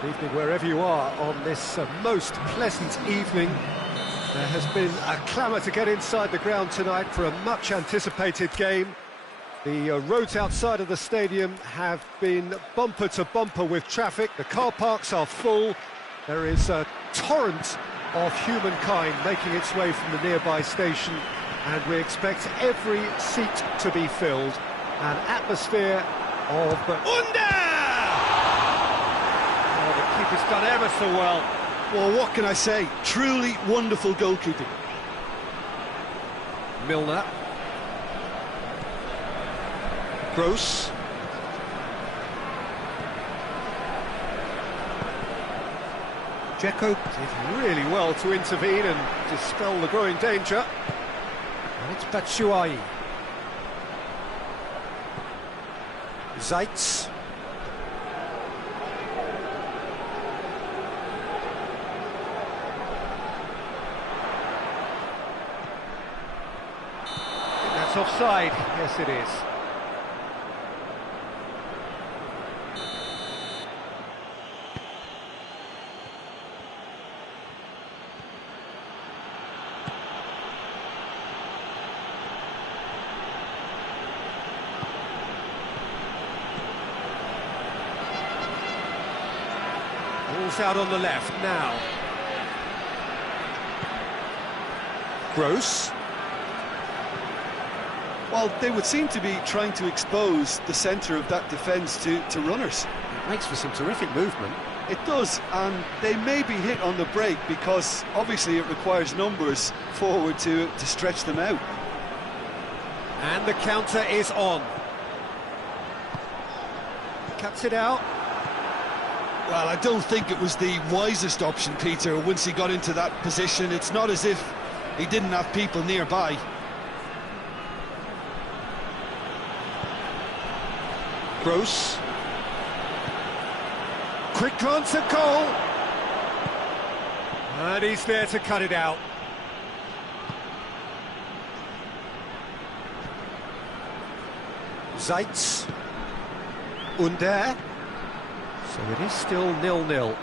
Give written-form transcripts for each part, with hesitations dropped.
Good evening wherever you are on this most pleasant evening. There has been a clamour to get inside the ground tonight for a much-anticipated game. The roads outside of the stadium have been bumper to bumper with traffic. The car parks are full. There is a torrent of humankind making its way from the nearby station, and we expect every seat to be filled. An atmosphere of Under! Oh, the keeper's done ever so well. Well, what can I say? Truly wonderful goalkeeping. Milner. Gross. Dzeko did really well to intervene and dispel the growing danger. And it's Batshuayi. Zaitz. That's offside. Yes, it is. Ball's out on the left now. Gross. Well, they would seem to be trying to expose the centre of that defence to runners. It makes for some terrific movement. It does, and they may be hit on the break because obviously it requires numbers forward to stretch them out. And the counter is on. Cuts it out. Well, I don't think it was the wisest option, Peter, once he got into that position. It's not as if he didn't have people nearby. Gross. Quick glance at goal. And he's there to cut it out. Zaitz. Under. So it is still 0-0.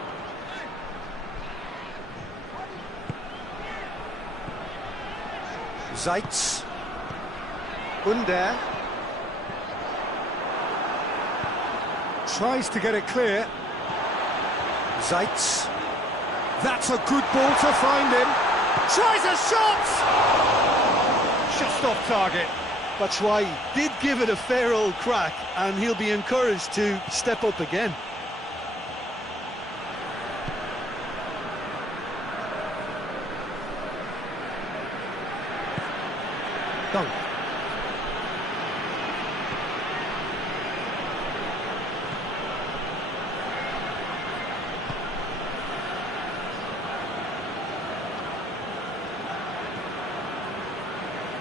Zaitz. Under. Tries to get it clear. Zaitz. That's a good ball to find him. Tries a shot! Just off target. Batshuayi did give it a fair old crack, and he'll be encouraged to step up again. Dunk.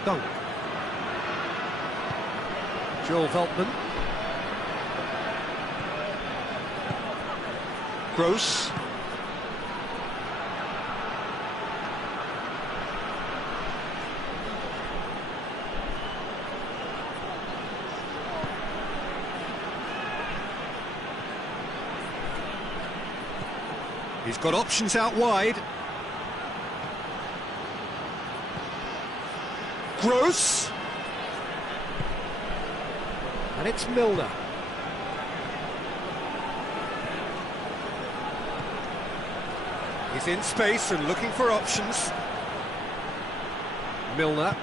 Dunk. Joel Veltman. Gross. He's got options out wide. Gross. And it's Milner. He's in space and looking for options. Milner.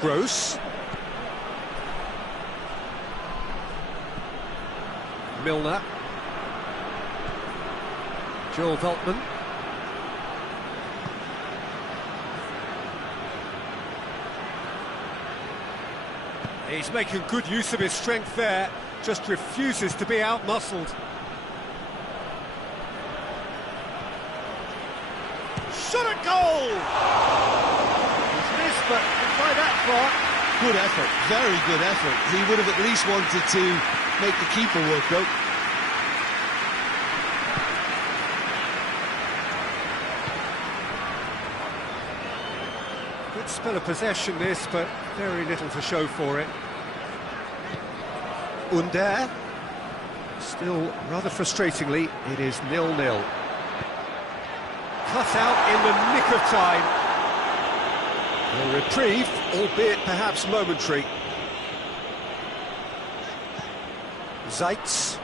Gross. Milner. Joel Veltman. He's making good use of his strength there, just refuses to be out-muscled. Shot at goal! It's missed, but by that far. Good effort, very good effort. He would have at least wanted to make the keeper work though. Good spell of possession this, but very little to show for it. Under. Still, rather frustratingly, it is 0-0. Cut out in the nick of time. A reprieve, albeit perhaps momentary. Zeitz.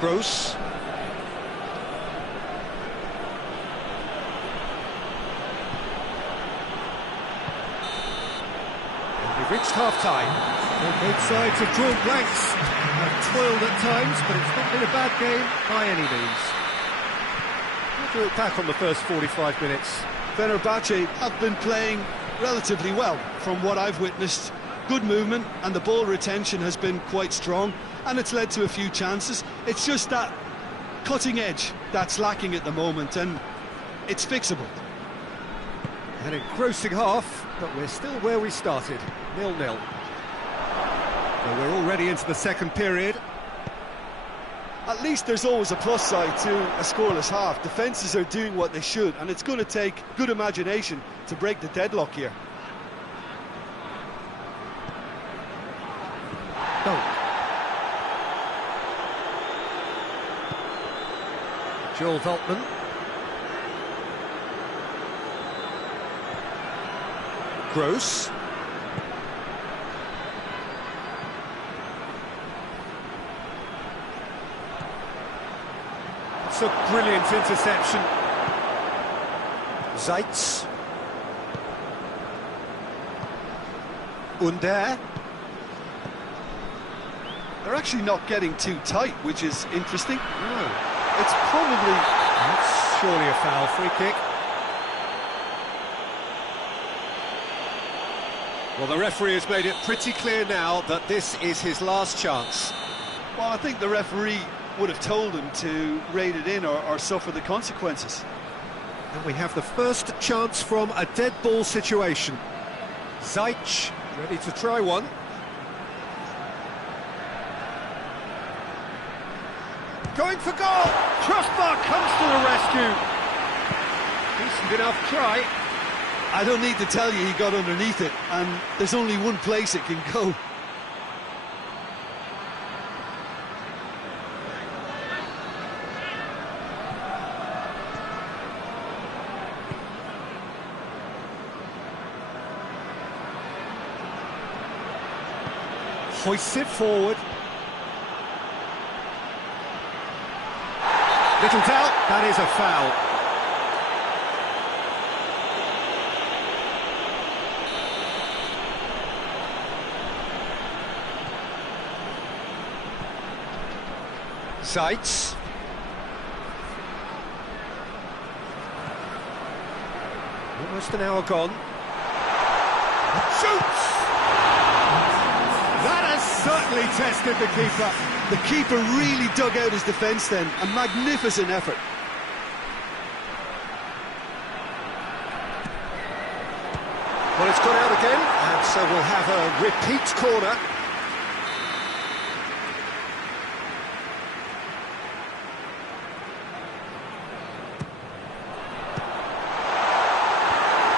Gross. We've reached half-time. Well, both sides have drawn blanks, have toiled at times, but it's not been a bad game by any means. What do you look back on the first 45 minutes? Fenerbahce have been playing relatively well from what I've witnessed. Good movement, and the ball retention has been quite strong, and it's led to a few chances. It's just that cutting edge that's lacking at the moment, and it's fixable. An engrossing half, but we're still where we started, 0-0. So we're already into the second period. At least there's always a plus side to a scoreless half. Defences are doing what they should, and it's going to take good imagination to break the deadlock here. Joel Veltman. Gross. It's a brilliant interception. Zeitz. Under. They're actually not getting too tight, which is interesting. No. It's probably... That's surely a foul. Free kick. Well, the referee has made it pretty clear now that this is his last chance. Well, I think the referee would have told him to rate it in or suffer the consequences. And we have the first chance from a dead ball situation. Zeitz ready to try one. Going for goal! Crossbar comes to the rescue. Decent enough try. I don't need to tell you he got underneath it, and there's only one place it can go. Hoists it forward. Little doubt, that is a foul. Zeitz. Almost an hour gone. Shoots! That has certainly tested the keeper. The keeper really dug out his defence then. A magnificent effort. Well, it's gone out again, and so we'll have a repeat corner.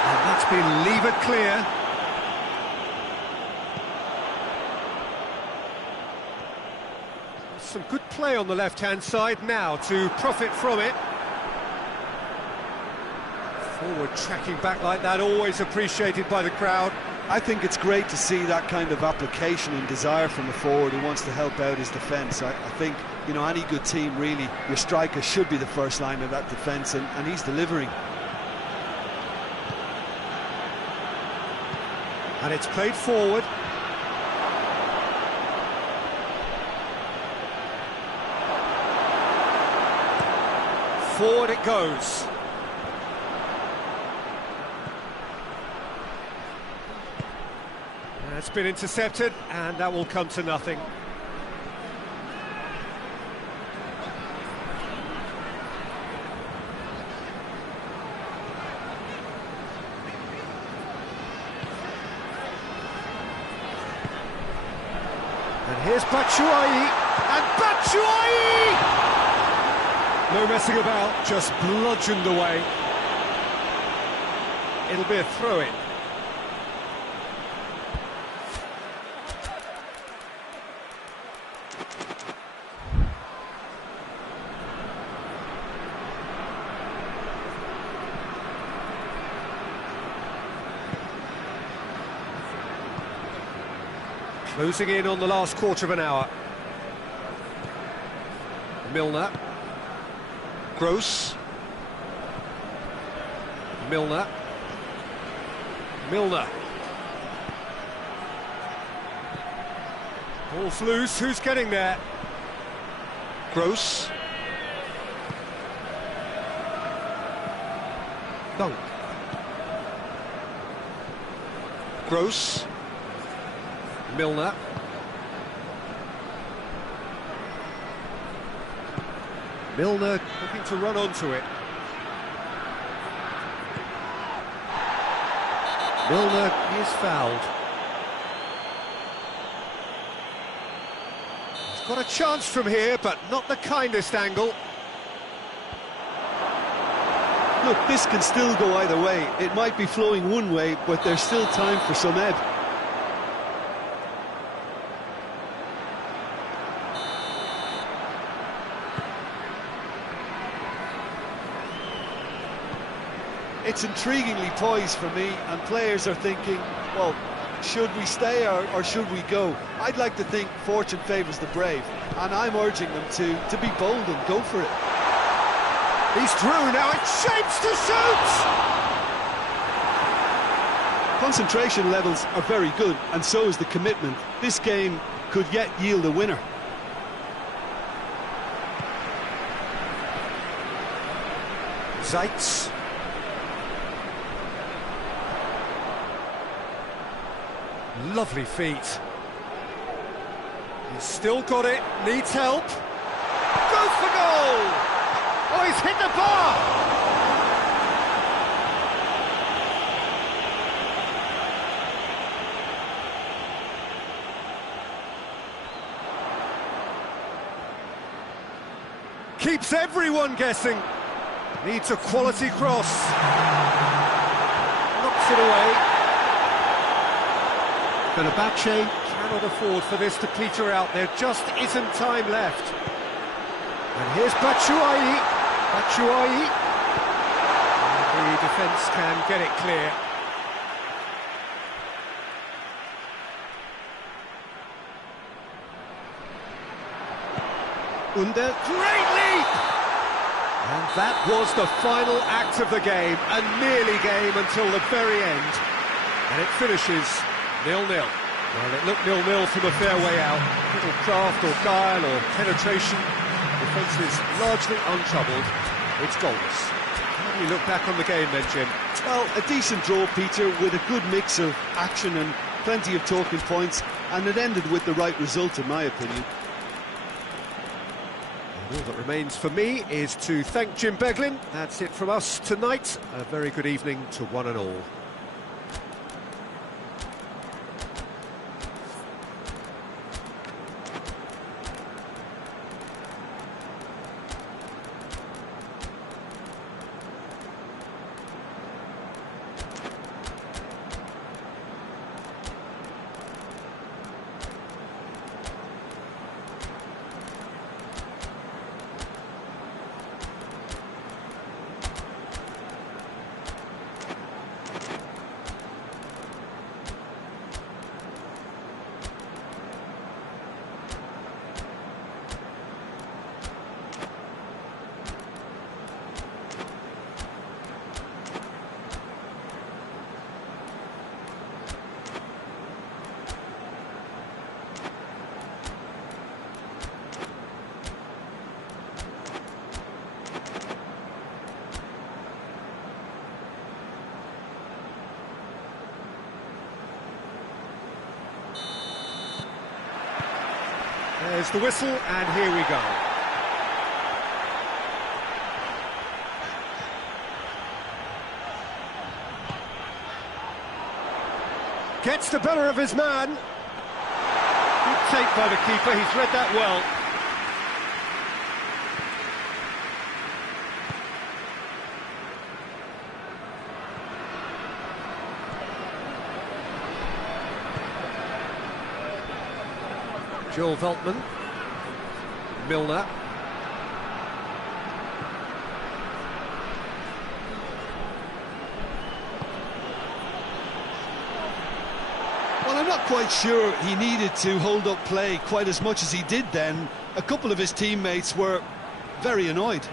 And that's been levered clear. Some good play on the left-hand side now to profit from it. Forward tracking back like that, always appreciated by the crowd. I think it's great to see that kind of application and desire from a forward who wants to help out his defence. I think, you know, any good team, really, your striker should be the first line of that defence, and he's delivering. And it's played forward. Forward it goes. It's been intercepted, and that will come to nothing. And here's Batshuayi, and Batshuayi! No messing about, just bludgeoned away. It'll be a throw-in. Closing in on the last quarter of an hour. Milner. Gross. Milner. Milner. Ball's loose, who's getting there? Gross. Dunk. Gross. Milner. Milner looking to run onto it. Milner is fouled. He's got a chance from here, but not the kindest angle. Look, this can still go either way. It might be flowing one way, but there's still time for some ebb. It's intriguingly poised for me, and players are thinking, well, should we stay or should we go? I'd like to think fortune favours the brave, and I'm urging them to be bold and go for it. He's through, now it's shapes to shoot! Concentration levels are very good, and so is the commitment. This game could yet yield a winner. Zeitz. Lovely feet. He's still got it, needs help. Goes for goal! Oh, he's hit the bar! Keeps everyone guessing. Needs a quality cross. Knocks it away. Fenerbahce cannot afford for this to peter out. There just isn't time left. And here's Batshuayi. Batshuayi. And the defence can get it clear. Under, great leap! And that was the final act of the game, a nearly game until the very end. And it finishes 0-0. Well, it looked 0-0 from a fair way out. Little craft or guile or penetration. Defence is largely untroubled. It's goalless. How do you look back on the game then, Jim? Well, a decent draw, Peter, with a good mix of action and plenty of talking points, and it ended with the right result, in my opinion. And all that remains for me is to thank Jim Beglin. That's it from us tonight. A very good evening to one and all. There's the whistle, and here we go. Gets the better of his man. Good mistake by the keeper, he's read that well. Joel Veltman. Milner. Well, I'm not quite sure he needed to hold up play quite as much as he did then. A couple of his teammates were very annoyed.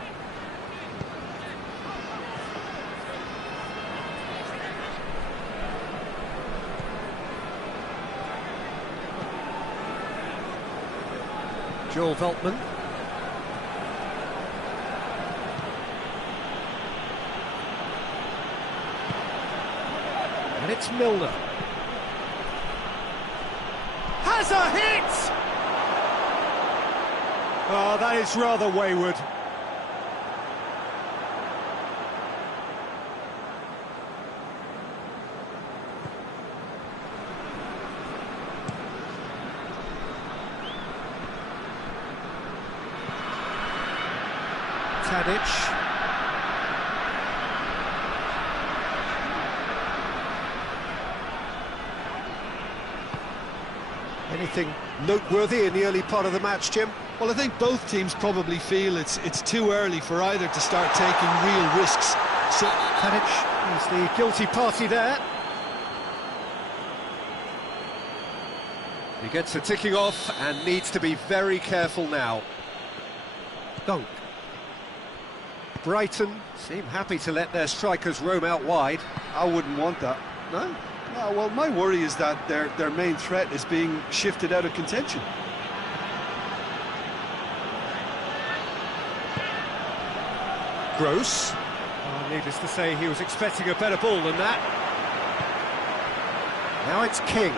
Joel Veltman. And it's Milner. Has a hit! Oh, that is rather wayward. Tadic. Anything noteworthy in the early part of the match, Jim? Well, I think both teams probably feel it's too early for either to start taking real risks. So Tadic is the guilty party there. He gets a ticking off and needs to be very careful now. Dunk. Brighton seem happy to let their strikers roam out wide. I wouldn't want that. No? No, well, my worry is that their main threat is being shifted out of contention. Gross. Oh, needless to say, he was expecting a better ball than that. Now it's King.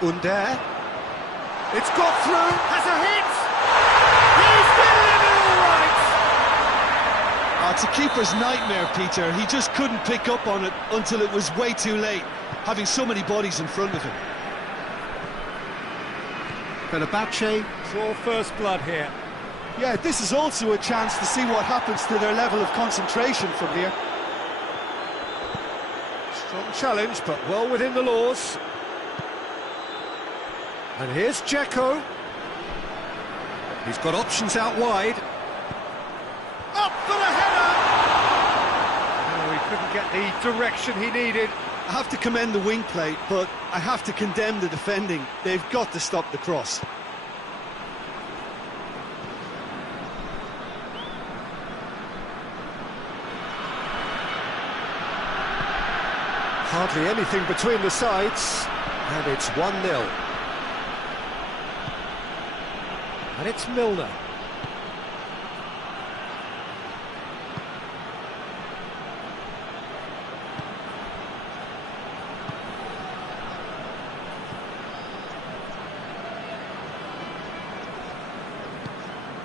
Under. It's got through, has a hit! He's delivered all right! It's a keeper's nightmare, Peter. He just couldn't pick up on it until it was way too late, having so many bodies in front of him. Fenerbahce draw first blood here. Yeah, this is also a chance to see what happens to their level of concentration from here. Strong challenge, but well within the laws. And here's Dzeko. He's got options out wide. Up for the header! Oh, he couldn't get the direction he needed. I have to commend the wing play, but I have to condemn the defending. They've got to stop the cross. Hardly anything between the sides, and it's 1-0. And it's Milner.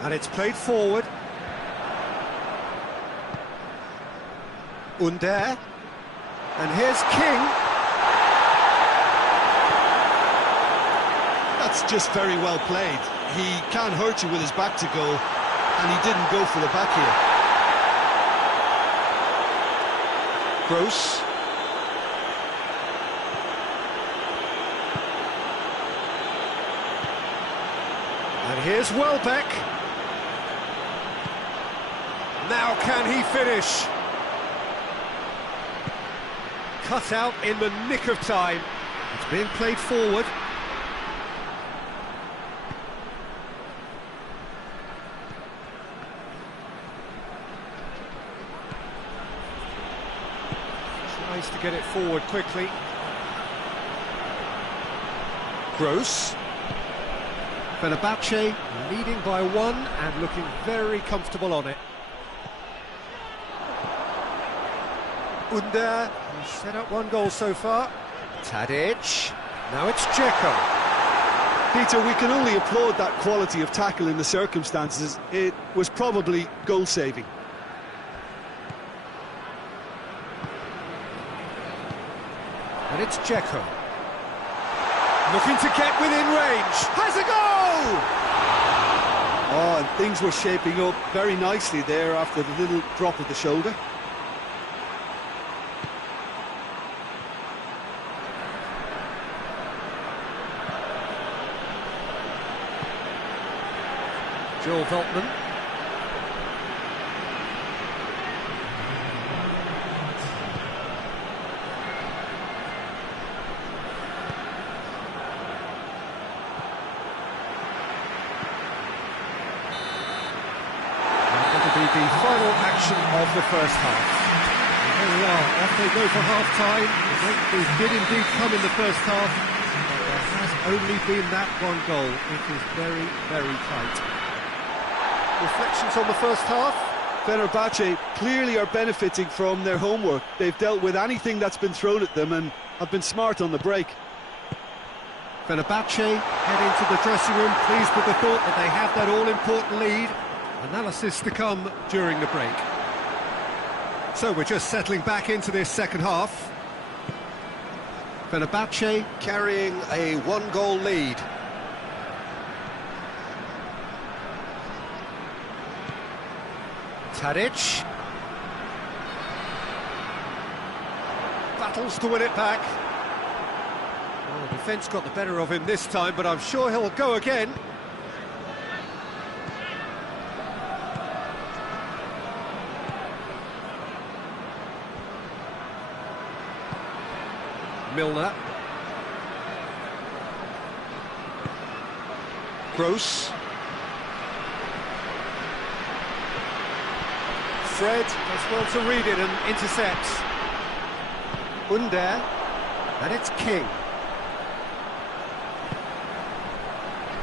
And it's played forward. Under. And here's King. That's just very well played. He can't hurt you with his back to goal, and he didn't go for the back here. Gross. And here's Welbeck. Now can he finish? Cut out in the nick of time. It's being played forward. Tries to get it forward quickly. Gross. Fenerbahce leading by 1 and looking very comfortable on it. Under, he's set up 1 goal so far. Tadic, now it's Dzeko. Peter, we can only applaud that quality of tackle in the circumstances. It was probably goal-saving. And it's Dzeko. Looking to get within range. Has a goal! Oh, and things were shaping up very nicely there after the little drop of the shoulder. Joel Veltman. The final action of the first half. There we are, off they go for half-time. The breakthrough did indeed come in the first half, but there has only been that one goal. It is very, very tight. Reflections on the first half? Fenerbahce clearly are benefiting from their homework. They've dealt with anything that's been thrown at them and have been smart on the break. Fenerbahce head into the dressing room, pleased with the thought that they have that all-important lead. Analysis to come during the break. So we're just settling back into this second half. Fenerbahce carrying a one-goal lead. Tadic. Battles to win it back. Well, the defence got the better of him this time, but I'm sure he'll go again. Milner. Gross. Fred does well to read it and intercepts. Under. And it's King.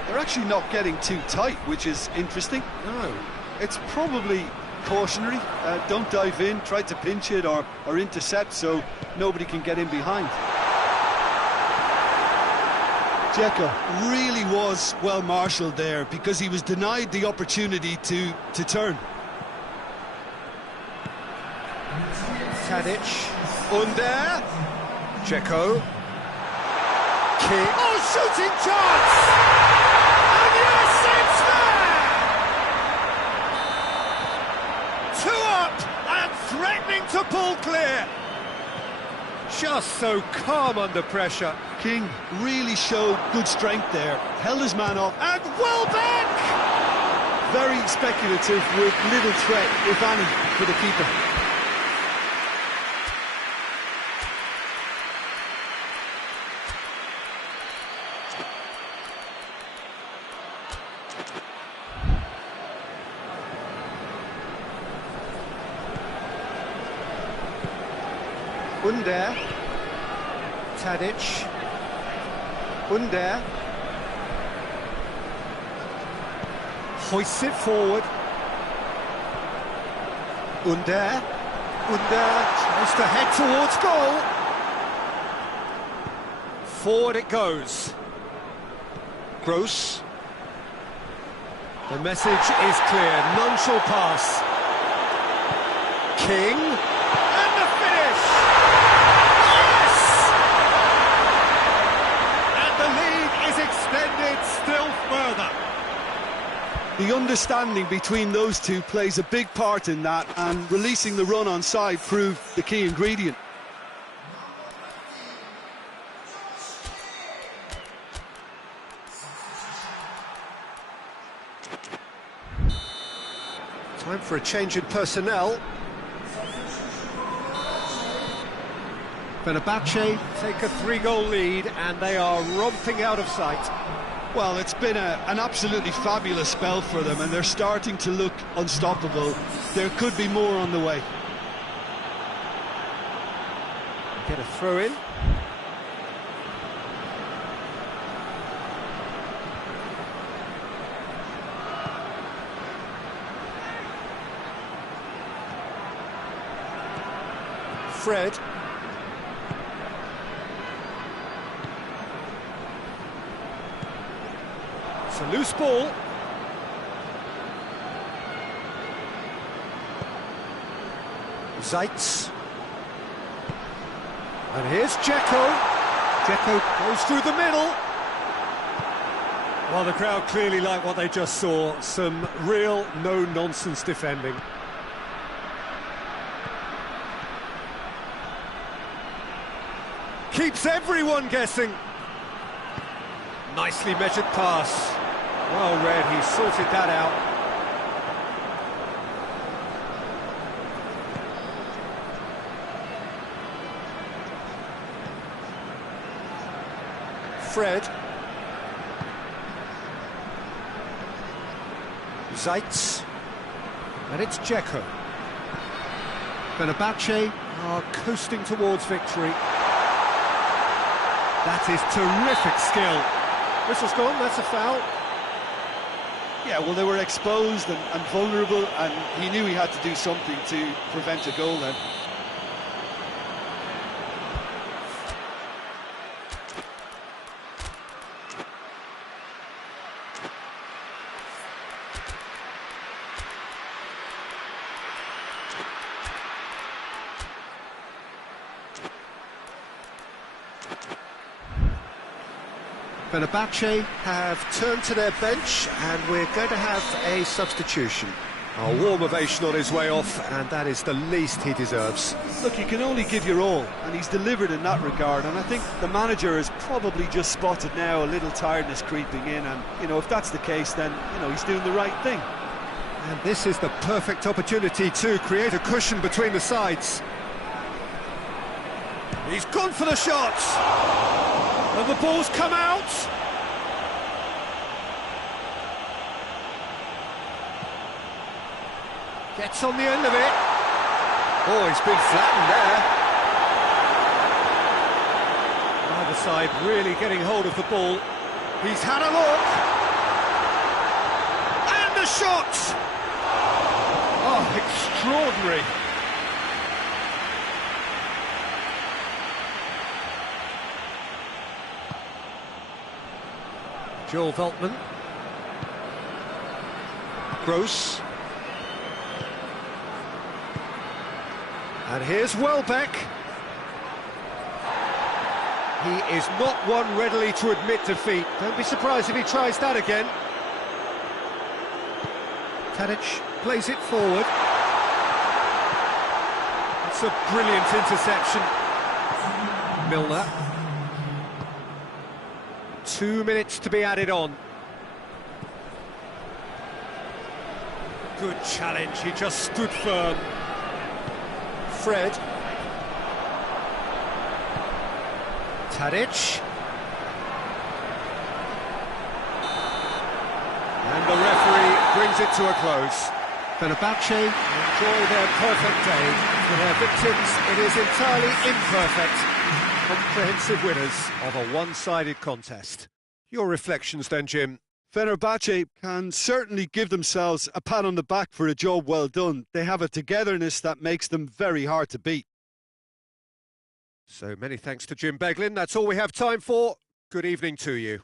They're actually not getting too tight, which is interesting. No. It's probably cautionary. Don't dive in, try to pinch it or intercept so nobody can get in behind. Dzeko really was well marshalled there because he was denied the opportunity to turn. Tadic. Under. Dzeko. King. Oh, shooting chance! And yes, it's there! 2 up and threatening to pull clear. Just so calm under pressure. King really showed good strength there, held his man off, And Welbeck! very speculative with little threat, if any, for the keeper. Under. Tadic. Under. Hoists it forward. Under. Tries to head towards goal. Forward it goes. Gross. The message is clear. None shall pass. King. And the finish! Yes! And the lead is extended still further. The understanding between those two plays a big part in that, and releasing the run on side proved the key ingredient. Time for a change in personnel. Fenerbahce take a 3-goal lead and they are romping out of sight. Well, it's been an absolutely fabulous spell for them, and they're starting to look unstoppable. There could be more on the way. Get a throw in. Fred. It's a loose ball. Zeitz. And here's Dzeko. Dzeko goes through the middle. Well, the crowd clearly like what they just saw. Some real no-nonsense defending. Keeps everyone guessing. Nicely measured pass. Well read, he sorted that out. Fred. Zaitz. And it's Dzeko. Fenerbahce are coasting towards victory. That is terrific skill. Whistle's gone, that's a foul. Yeah, well, they were exposed and vulnerable, and he knew he had to do something to prevent a goal then. Fenerbahce have turned to their bench and we're going to have a substitution. A warm ovation on his way off, and that is the least he deserves. Look, you can only give your all, and he's delivered in that regard, and I think the manager has probably just spotted now a little tiredness creeping in, and, you know, if that's the case, then, you know, he's doing the right thing. And this is the perfect opportunity to create a cushion between the sides. He's gone for the shots! And the ball's come out! Gets on the end of it. Oh, he's been flattened there. Either side really getting hold of the ball. He's had a look. And the shot! Oh, extraordinary. Joel Veltman. Gross. And here's Welbeck. He is not one readily to admit defeat. Don't be surprised if he tries that again. Tadic plays it forward. It's a brilliant interception. Milner. 2 minutes to be added on. Good challenge, he just stood firm. Fred. Tadic. And the referee brings it to a close. Fenerbahce enjoy their perfect day. For their victims, it is entirely imperfect. Comprehensive winners of a one-sided contest. Your reflections then, Jim? Fenerbahce can certainly give themselves a pat on the back for a job well done. They have a togetherness that makes them very hard to beat. So many thanks to Jim Beglin. That's all we have time for. Good evening to you.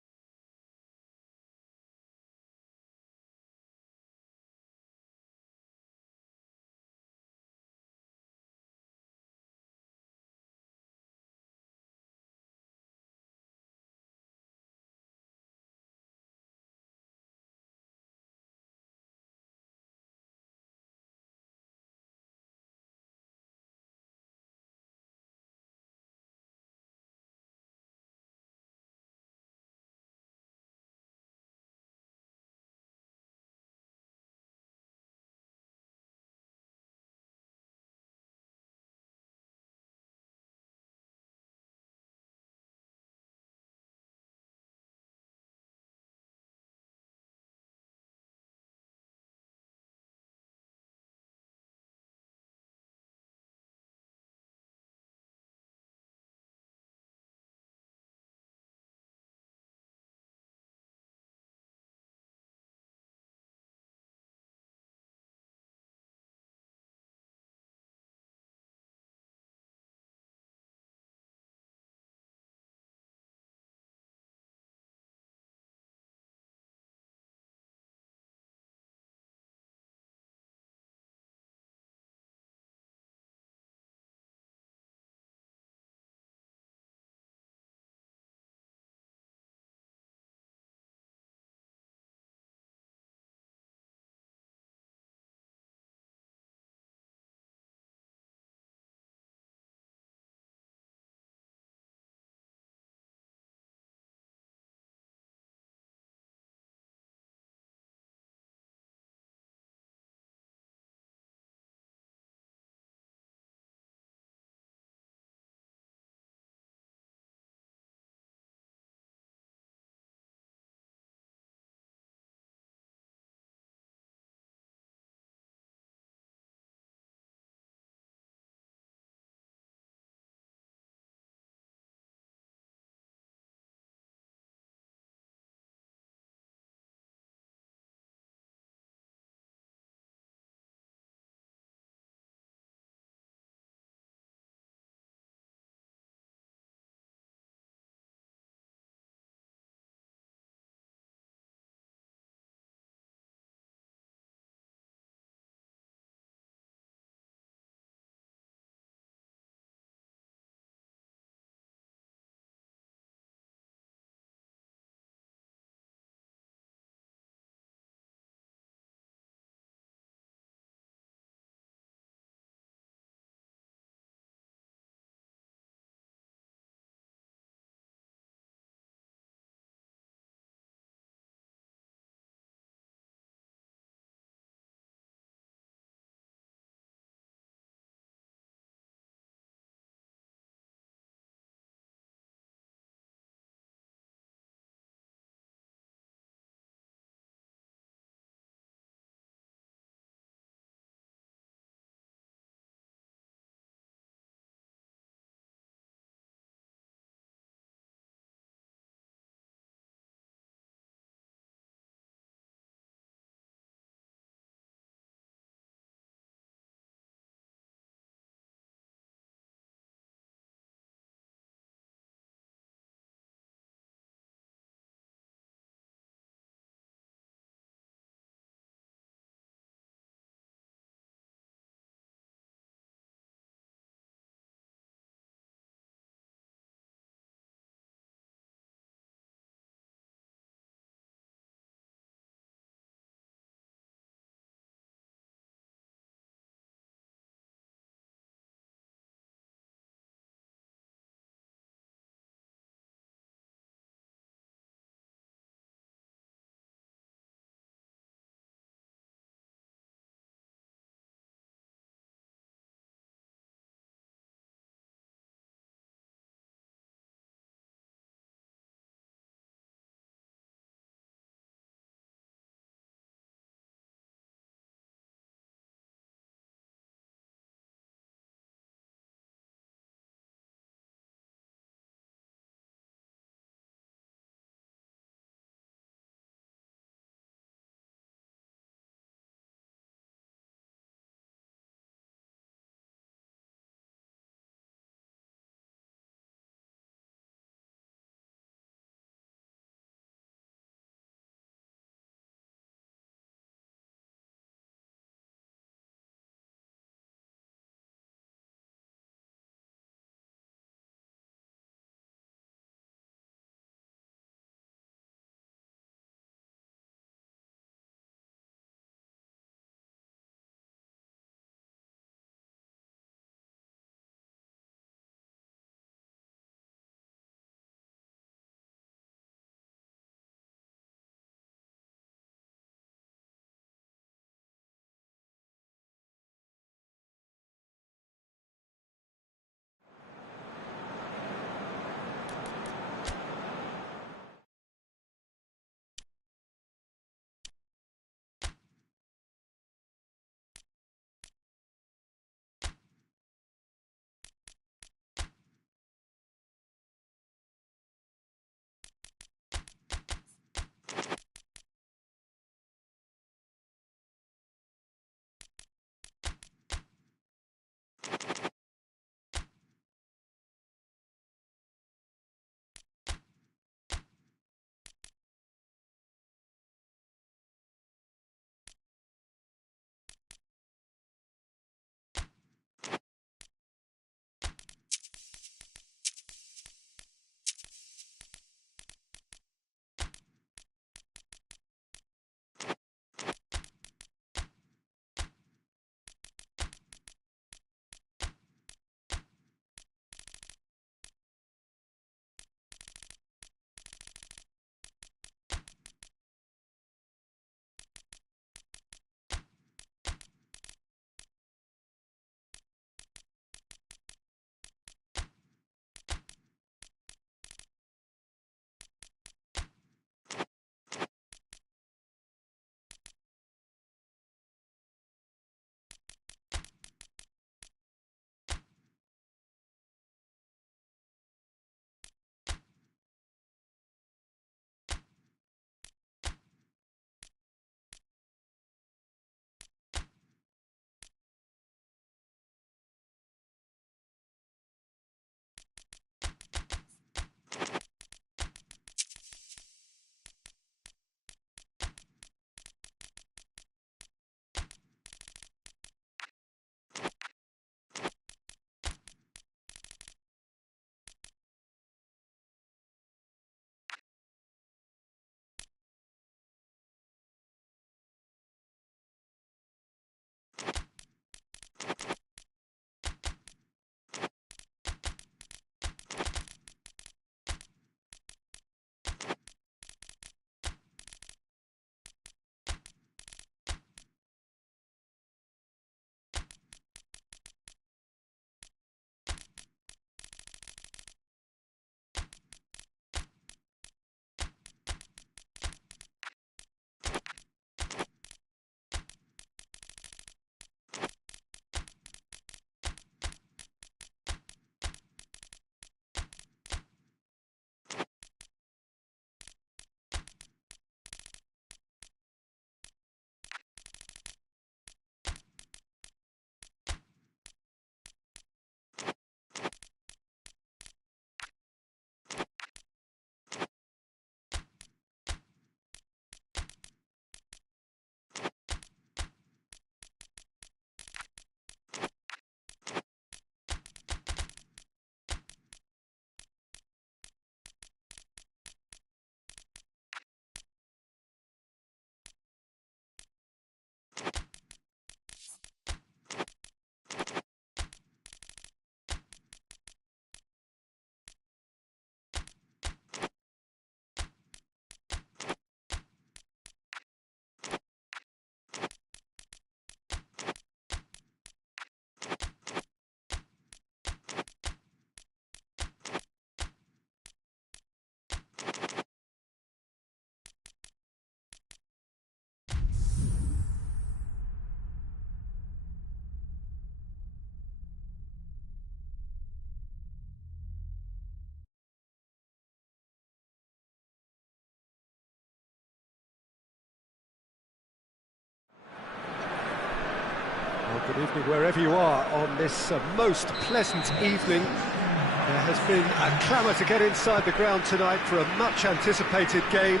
Good evening wherever you are on this most pleasant evening. There has been a clamour to get inside the ground tonight for a much anticipated game.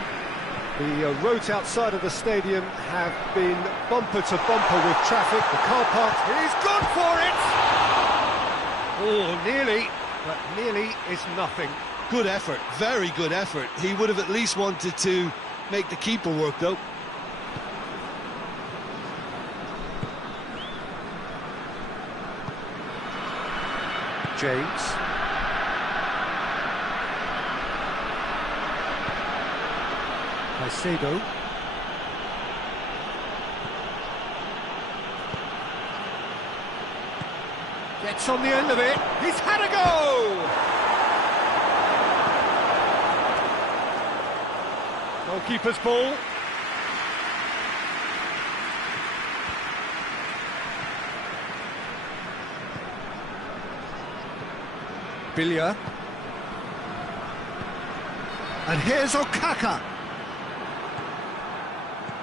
The roads outside of the stadium have been bumper to bumper with traffic. The car park, he's gone for it! Oh, nearly, but nearly is nothing. Good effort, very good effort. He would have at least wanted to make the keeper work, though. James. Caicedo. Gets on the end of it. He's had a go! Goalkeeper's ball. Billia. And here's Okaka.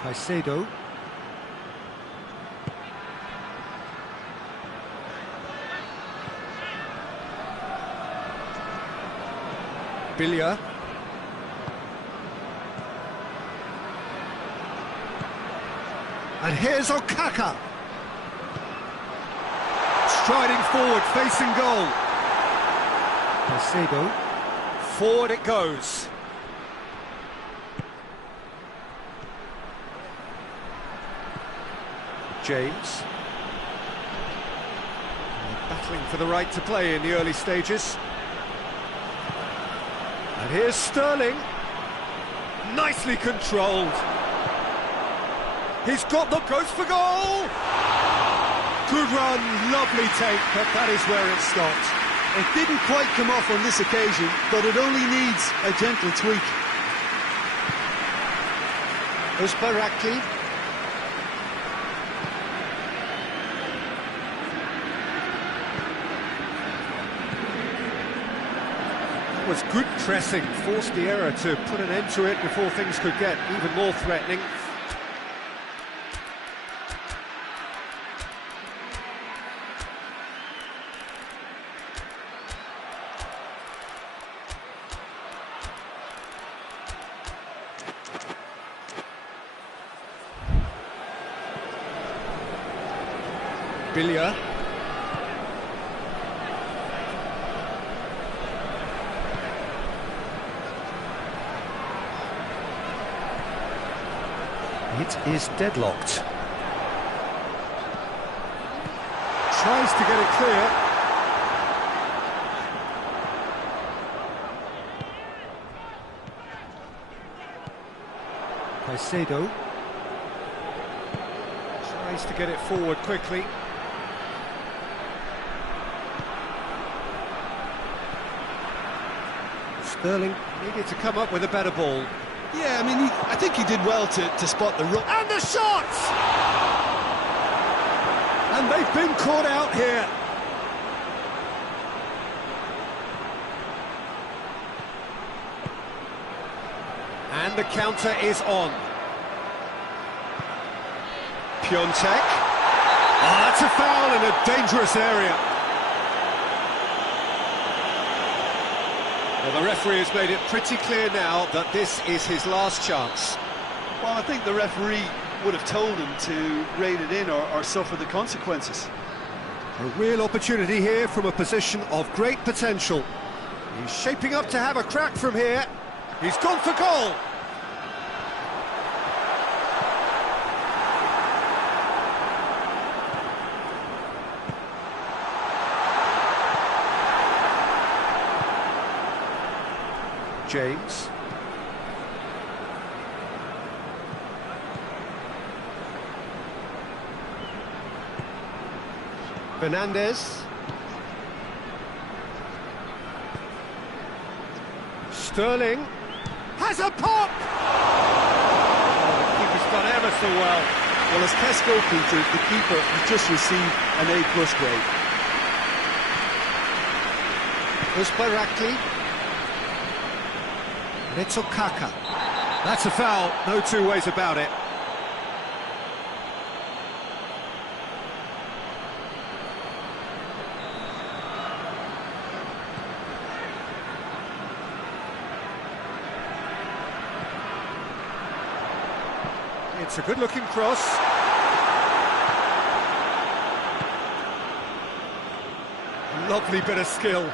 Caicedo. Billia. And here's Okaka. Striding forward, facing goal. Caicedo. Forward it goes. James. Battling for the right to play in the early stages. And here's Sterling. Nicely controlled. He's got the goes for goal! Good run, lovely take, but that is where it stopped. It didn't quite come off on this occasion, but it only needs a gentle tweak. Uzbarakli. That was good pressing, forced the error to put an end to it before things could get even more threatening. Billia. It is deadlocked. Tries to get it clear. Caicedo. Tries to get it forward quickly. Sterling needed to come up with a better ball. Yeah, I mean, I think he did well to spot the run. And the shot! And they've been caught out here. And the counter is on. Piontek. Oh, that's a foul in a dangerous area. Well, the referee has made it pretty clear now that this is his last chance. Well, I think the referee would have told him to rein it in or suffer the consequences. A real opportunity here from a position of great potential. He's shaping up to have a crack from here. He's gone for goal. James. Fernandez. Sterling has a pop! Oh, the keeper's done ever so well. Well, as test goalkeeper, the keeper has just received an A+ grade. Uzbarakli. It's Okaka. That's a foul, no two ways about it. It's a good-looking cross. Lovely bit of skill.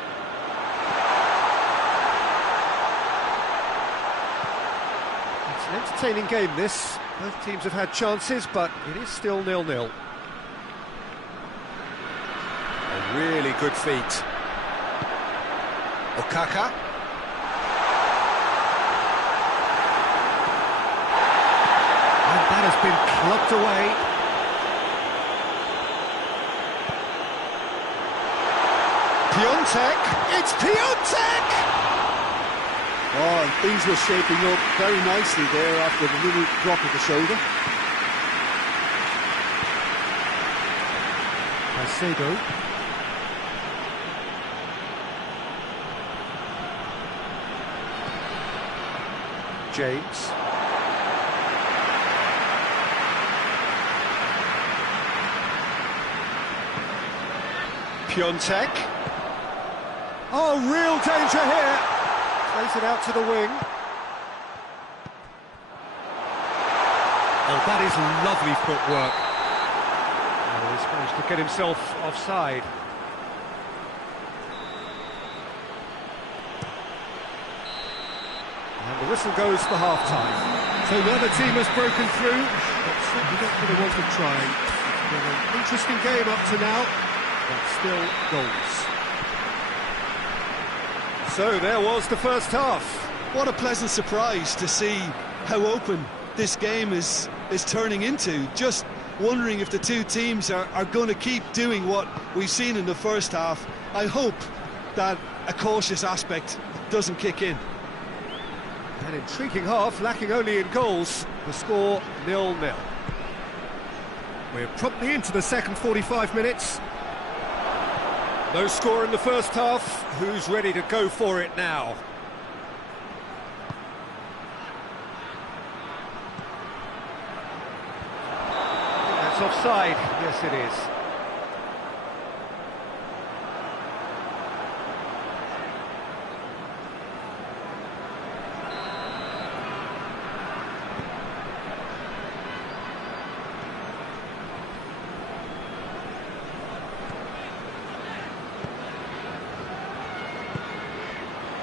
It's an entertaining game, this. Both teams have had chances, but it is still 0-0. A really good feat. Okaka. And that has been clubbed away. Piontek. It's Piontek! Oh, and things were shaping up very nicely there after the little drop of the shoulder. Caicedo. James. Piontek. Oh, real danger here. Plays it out to the wing. Oh, that is lovely footwork. Oh, he's managed to get himself offside. And the whistle goes for half-time. So neither team has broken through, but certainly not going to want to try. It's been an interesting game up to now, but still goals. So there was the first half. What a pleasant surprise to see how open this game is turning into. Just wondering if the two teams are going to keep doing what we've seen in the first half. I hope that a cautious aspect doesn't kick in. An intriguing half, lacking only in goals. The score 0-0. We're promptly into the second 45 minutes. No score in the first half. Who's ready to go for it now? That's offside. Yes, it is.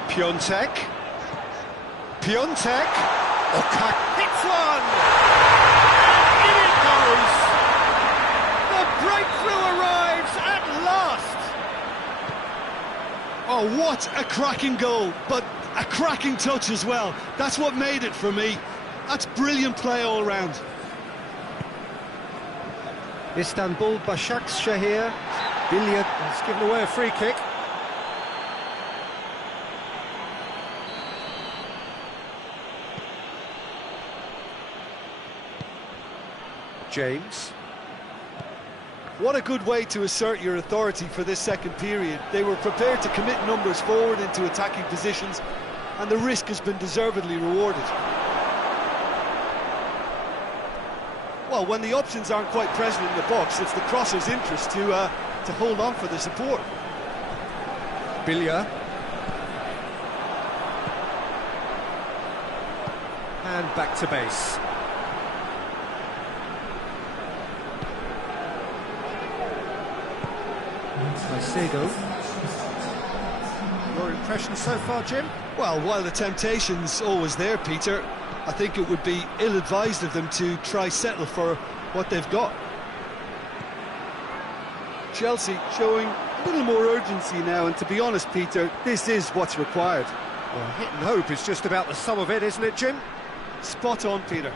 Piontek. Piontek. Okaka hits one! And in it goes! The breakthrough arrives at last! Oh, what a cracking goal, but a cracking touch as well. That's what made it for me. That's brilliant play all round. Istanbul Başakşehir. Billiard has given away a free kick. James. What a good way to assert your authority for this second period. They were prepared to commit numbers forward into attacking positions, and the risk has been deservedly rewarded. Well, when the options aren't quite present in the box, it's the crosser's interest to hold on for the support. Billiard. And back to base. Caicedo. Your impression so far, Jim? Well, while the temptation's always there, Peter, I think it would be ill-advised of them to try settle for what they've got. Chelsea showing a little more urgency now, and to be honest, Peter, this is what's required. Well, hit and hope is just about the sum of it, isn't it, Jim? Spot on, Peter.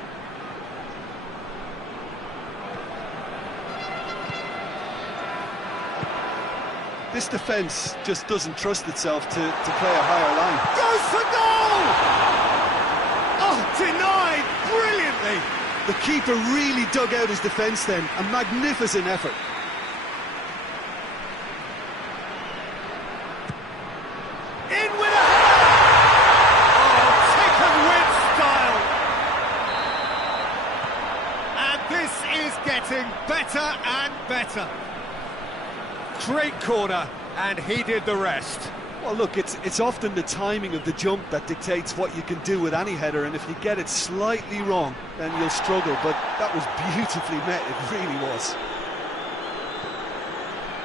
This defence just doesn't trust itself to play a higher line. Goes for goal! Oh, denied brilliantly! The keeper really dug out his defence then. A magnificent effort. In with a oh, taken with style! And this is getting better and better. Great corner, and he did the rest. Well, look, it's often the timing of the jump that dictates what you can do with any header, and if you get it slightly wrong, then you'll struggle, but that was beautifully met, it really was.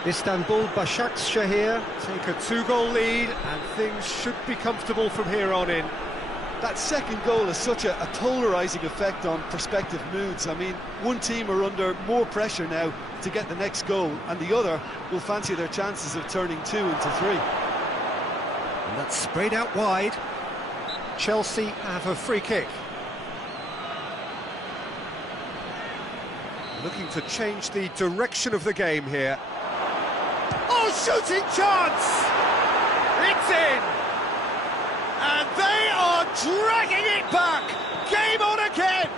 Istanbul Başakşehir take a 2-goal lead, and things should be comfortable from here on in. That second goal has such a polarising effect on prospective moods. I mean, one team are under more pressure now to get the next goal, and the other will fancy their chances of turning 2 into 3. And that's sprayed out wide. Chelsea have a free kick. Looking to change the direction of the game here. Oh, shooting chance! It's in! And they are dragging it back! Game on again!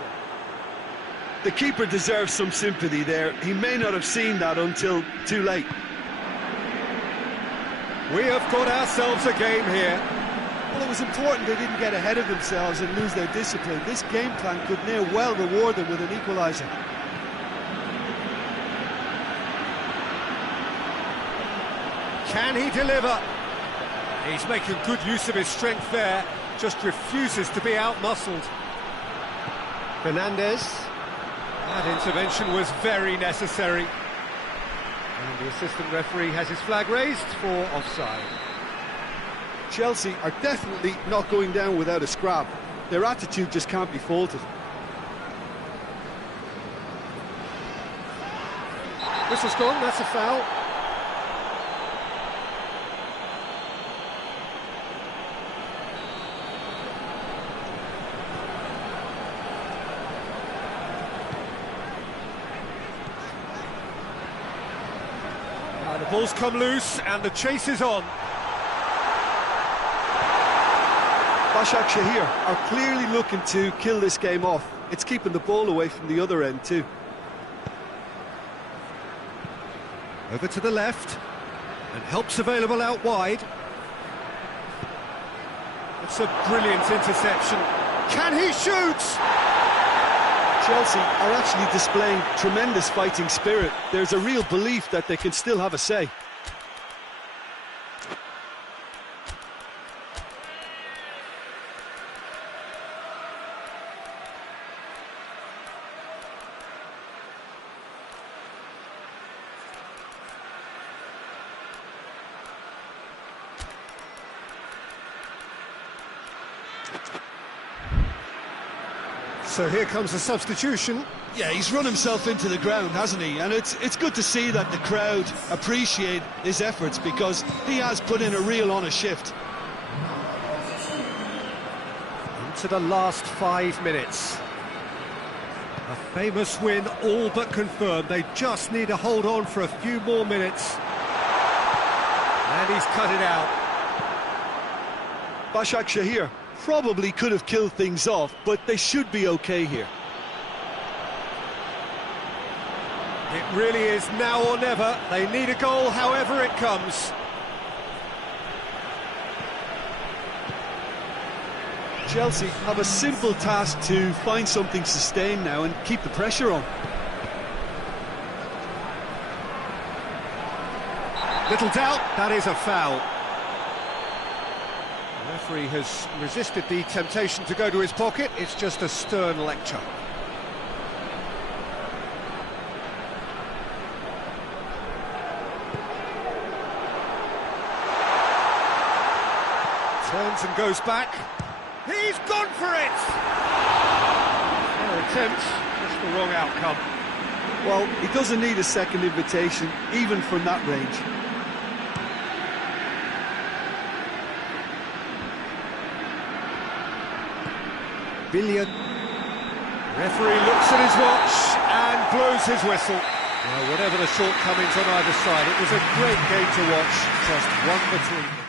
The keeper deserves some sympathy there. He may not have seen that until too late. We have got ourselves a game here. Well, it was important they didn't get ahead of themselves and lose their discipline. This game plan could near well reward them with an equaliser. Can he deliver? He's making good use of his strength there, just refuses to be out-muscled. Fernandez. That intervention was very necessary. And the assistant referee has his flag raised for offside. Chelsea are definitely not going down without a scrap. Their attitude just can't be faulted. Whistle's gone, that's a foul. The ball's come loose and the chase is on. Başakşehir are clearly looking to kill this game off. It's keeping the ball away from the other end too. Over to the left, and help's available out wide. It's a brilliant interception. Can he shoot? Chelsea are actually displaying tremendous fighting spirit. There's a real belief that they can still have a say. So here comes a substitution. Yeah, he's run himself into the ground, hasn't he? And it's good to see that the crowd appreciate his efforts, because he has put in a real honest shift. Into the last 5 minutes. A famous win, all but confirmed. They just need to hold on for a few more minutes. And he's cut it out. Başakşehir probably could have killed things off, but they should be okay here. It really is now or never. They need a goal however it comes. Chelsea have a simple task to find something sustained now and keep the pressure on. Little doubt, that is a foul. The referee has resisted the temptation to go to his pocket. It's just a stern lecture. Turns and goes back. He's gone for it! Fair attempt, just the wrong outcome. Well, he doesn't need a second invitation, even from that range. Billiard. Referee looks at his watch and blows his whistle. Well, whatever the shortcomings on either side, it was a great game to watch, just one between them.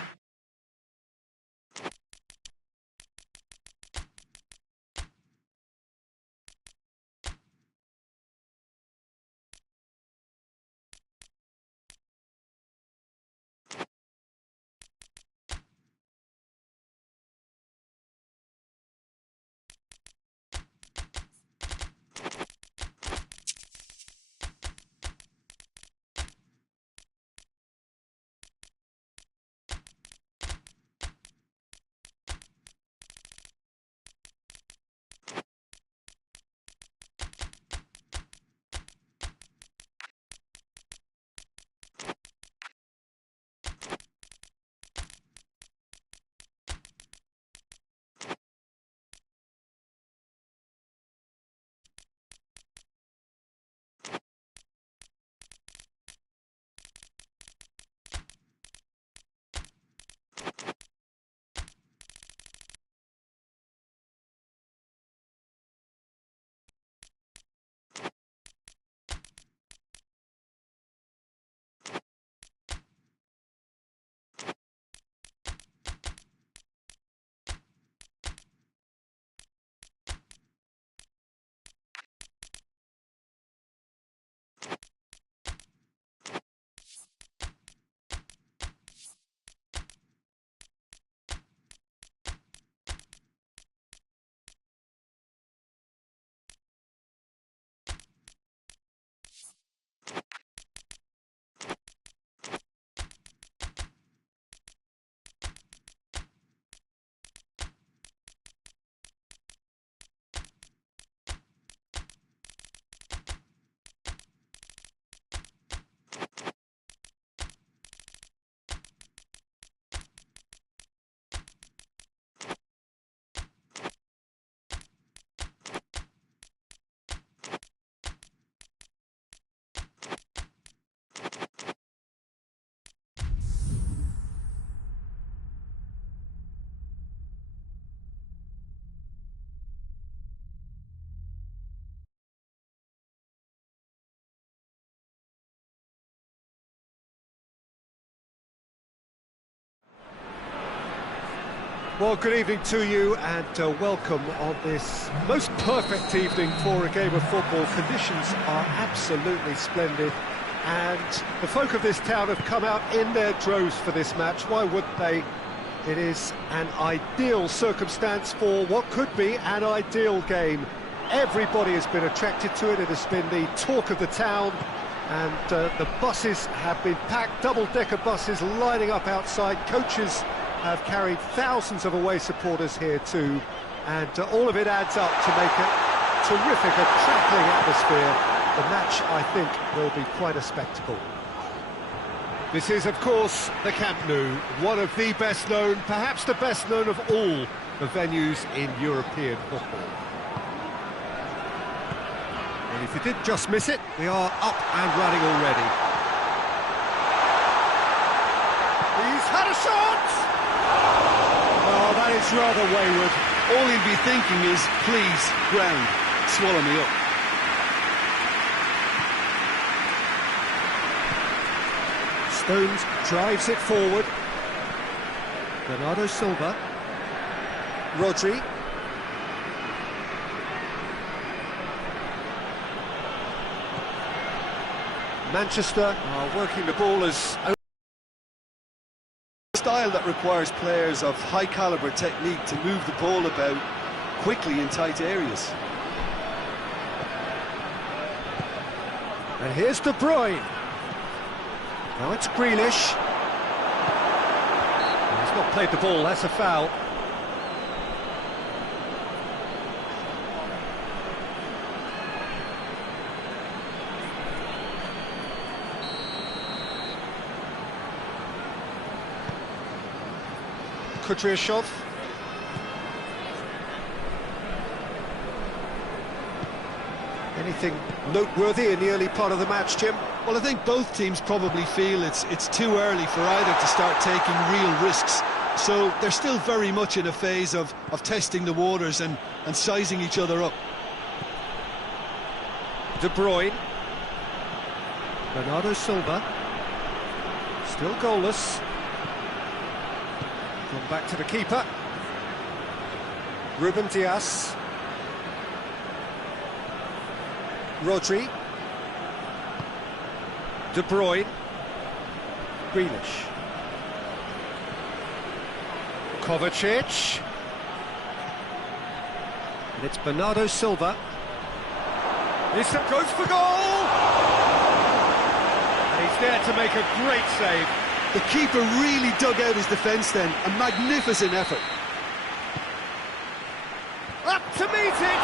Well, good evening to you and welcome on this most perfect evening for a game of football. Conditions are absolutely splendid and the folk of this town have come out in their droves for this match. Why wouldn't they? It is an ideal circumstance for what could be an ideal game. Everybody has been attracted to it. It has been the talk of the town, and the buses have been packed, double-decker buses lining up outside. Coaches have carried thousands of away supporters here too, and all of it adds up to make a terrific, attracting atmosphere. The match, I think, will be quite a spectacle. This is, of course, the Camp Nou, one of the best known, perhaps the best known of all the venues in European football. And if you did just miss it, we are up and running already. He's had a shot! Oh, that is rather wayward. All he'll be thinking is, please, ground, swallow me up. Stones drives it forward. Bernardo Silva. Rodri. Manchester are working the ball as... Style that requires players of high caliber technique to move the ball about quickly in tight areas. And here's De Bruyne. Now it's Grealish. He's not played the ball, that's a foul. Kudryashov. Anything noteworthy in the early part of the match, Jim? Well, I think both teams probably feel it's too early for either to start taking real risks. So they're still very much in a phase of testing the waters and sizing each other up. De Bruyne. Bernardo Silva. Still goalless. Gone back to the keeper. Ruben Dias. Rodri. De Bruyne. Grealish. Kovacic. And it's Bernardo Silva. This goes for goal! And he's there to make a great save. The keeper really dug out his defence then. A magnificent effort. Up to meet it!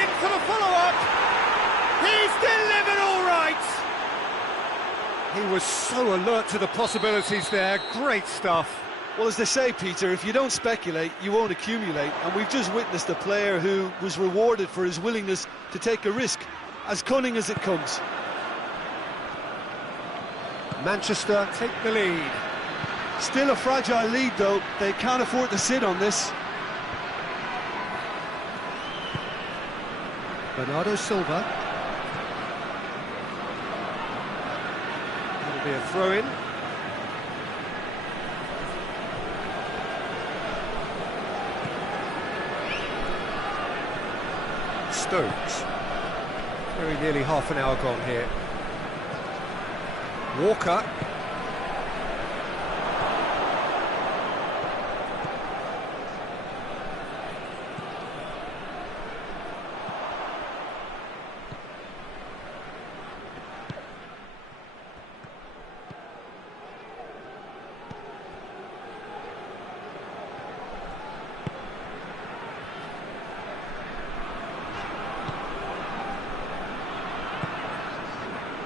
In for the follow-up! He's delivered all right! He was so alert to the possibilities there. Great stuff. Well, as they say, Peter, if you don't speculate, you won't accumulate. And we've just witnessed a player who was rewarded for his willingness to take a risk. As cunning as it comes. Manchester take the lead. Still a fragile lead, though. They can't afford to sit on this. Bernardo Silva. That'll be a throw-in. Stones. Very nearly half an hour gone here. Walker.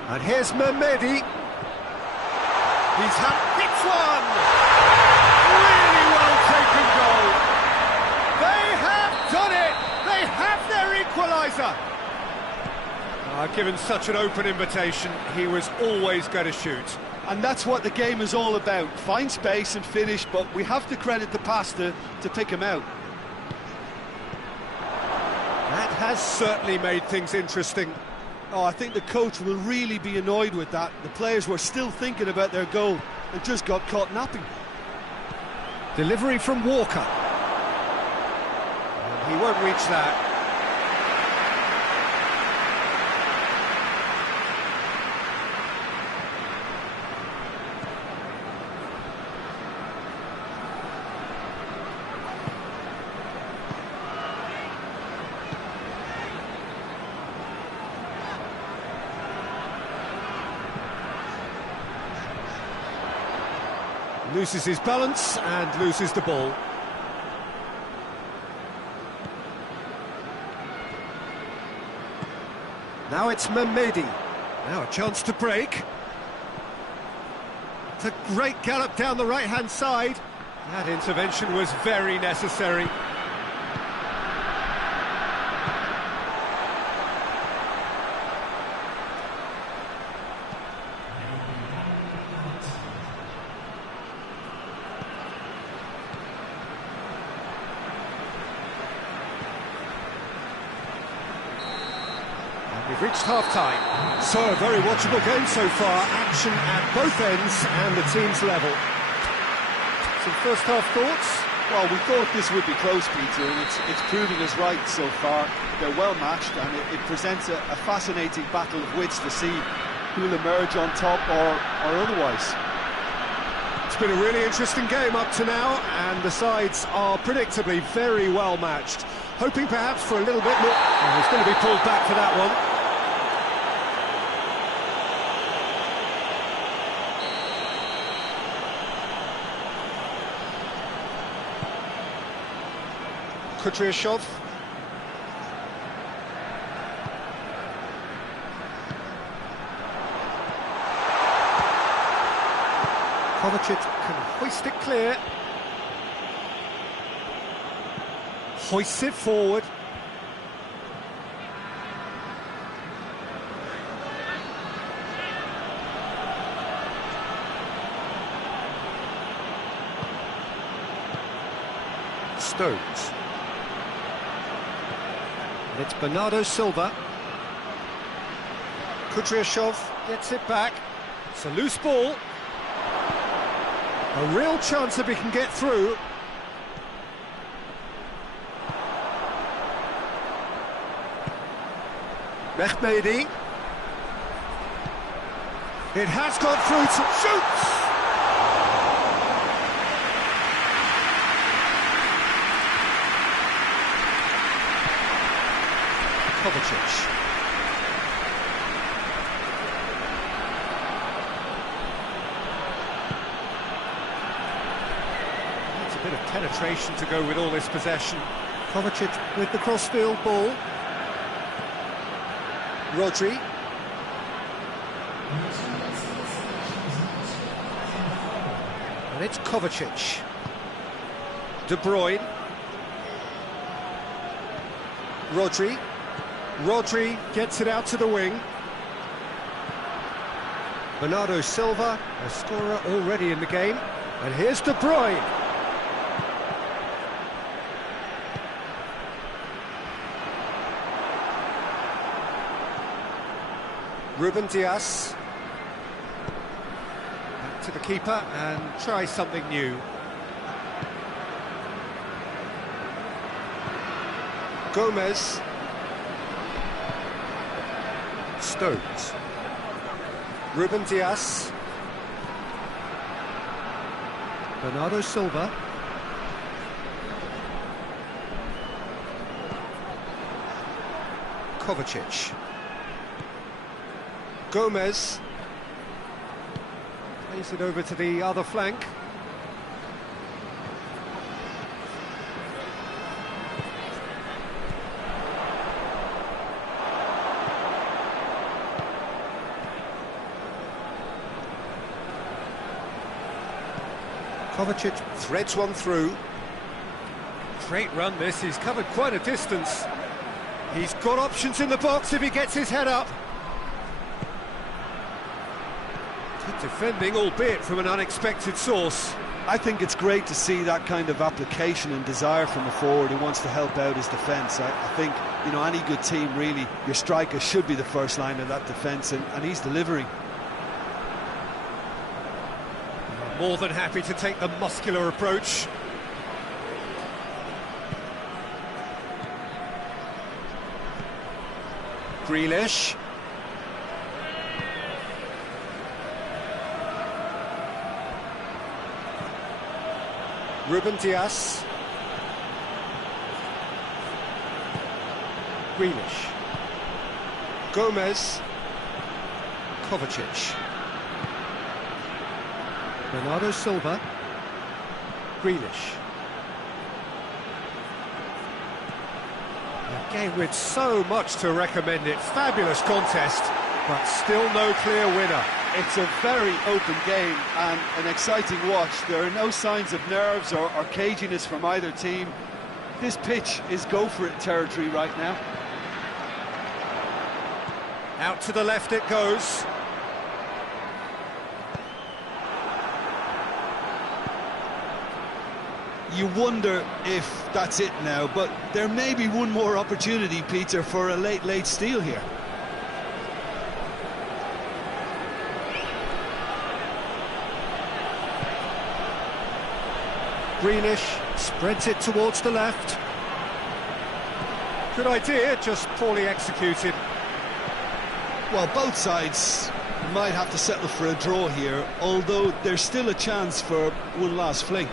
And here's Mehmedi. He's hits one! Really well taken goal. They have done it! They have their equaliser! Given such an open invitation, he was always going to shoot. And that's what the game is all about. Find space and finish, but we have to credit the passer to pick him out. That has certainly made things interesting. Oh, I think the coach will really be annoyed with that. The players were still thinking about their goal and just got caught napping. Delivery from Walker. And he won't reach that. Loses his balance and loses the ball. Now it's Mehmedi. Now a chance to break. It's a great gallop down the right-hand side. That intervention was very necessary. We've reached half-time. So, a very watchable game so far. Action at both ends and the team's level. Some first-half thoughts? Well, we thought this would be close, Peter, and it's proving us right so far. They're well matched, and it presents a fascinating battle of wits to see who'll emerge on top or otherwise. It's been a really interesting game up to now, and the sides are predictably very well matched. Hoping perhaps for a little bit more. Oh, he's going to be pulled back for that one. Kudryashov. Kovacic can hoist it clear. Hoists it forward. Stones. And it's Bernardo Silva. Kudryashov gets it back. It's a loose ball. A real chance if he can get through. Mehmedi. It has gone through to shoots! Kovacic. It's a bit of penetration to go with all this possession. Kovacic with the crossfield ball. Rodri. And it's Kovacic. De Bruyne. Rodri. Rodri gets it out to the wing. Bernardo Silva, a scorer already in the game. And here's De Bruyne. Ruben Dias. Back to the keeper and try something new. Gomez. Stones. Ruben Dias. Bernardo Silva. Kovacic. Gomez plays it over to the other flank. Kovacic threads one through. Great run this, he's covered quite a distance. He's got options in the box if he gets his head up. Good defending, albeit from an unexpected source. I think it's great to see that kind of application and desire from a forward who wants to help out his defence. I think, you know, any good team really, your striker should be the first line of that defence, and he's delivering. More than happy to take the muscular approach. Grealish. Ruben Dias. Grealish. Gomez. Kovacic. Bernardo Silva. Grealish. A game with so much to recommend it. Fabulous contest, but still no clear winner. It's a very open game and an exciting watch. There are no signs of nerves or caginess from either team. This pitch is go-for-it territory right now. Out to the left it goes. You wonder if that's it now, but there may be one more opportunity, Peter, for a late steal here. Grealish spreads it towards the left. Good idea, just poorly executed. Well, both sides might have to settle for a draw here, although there's still a chance for one last fling.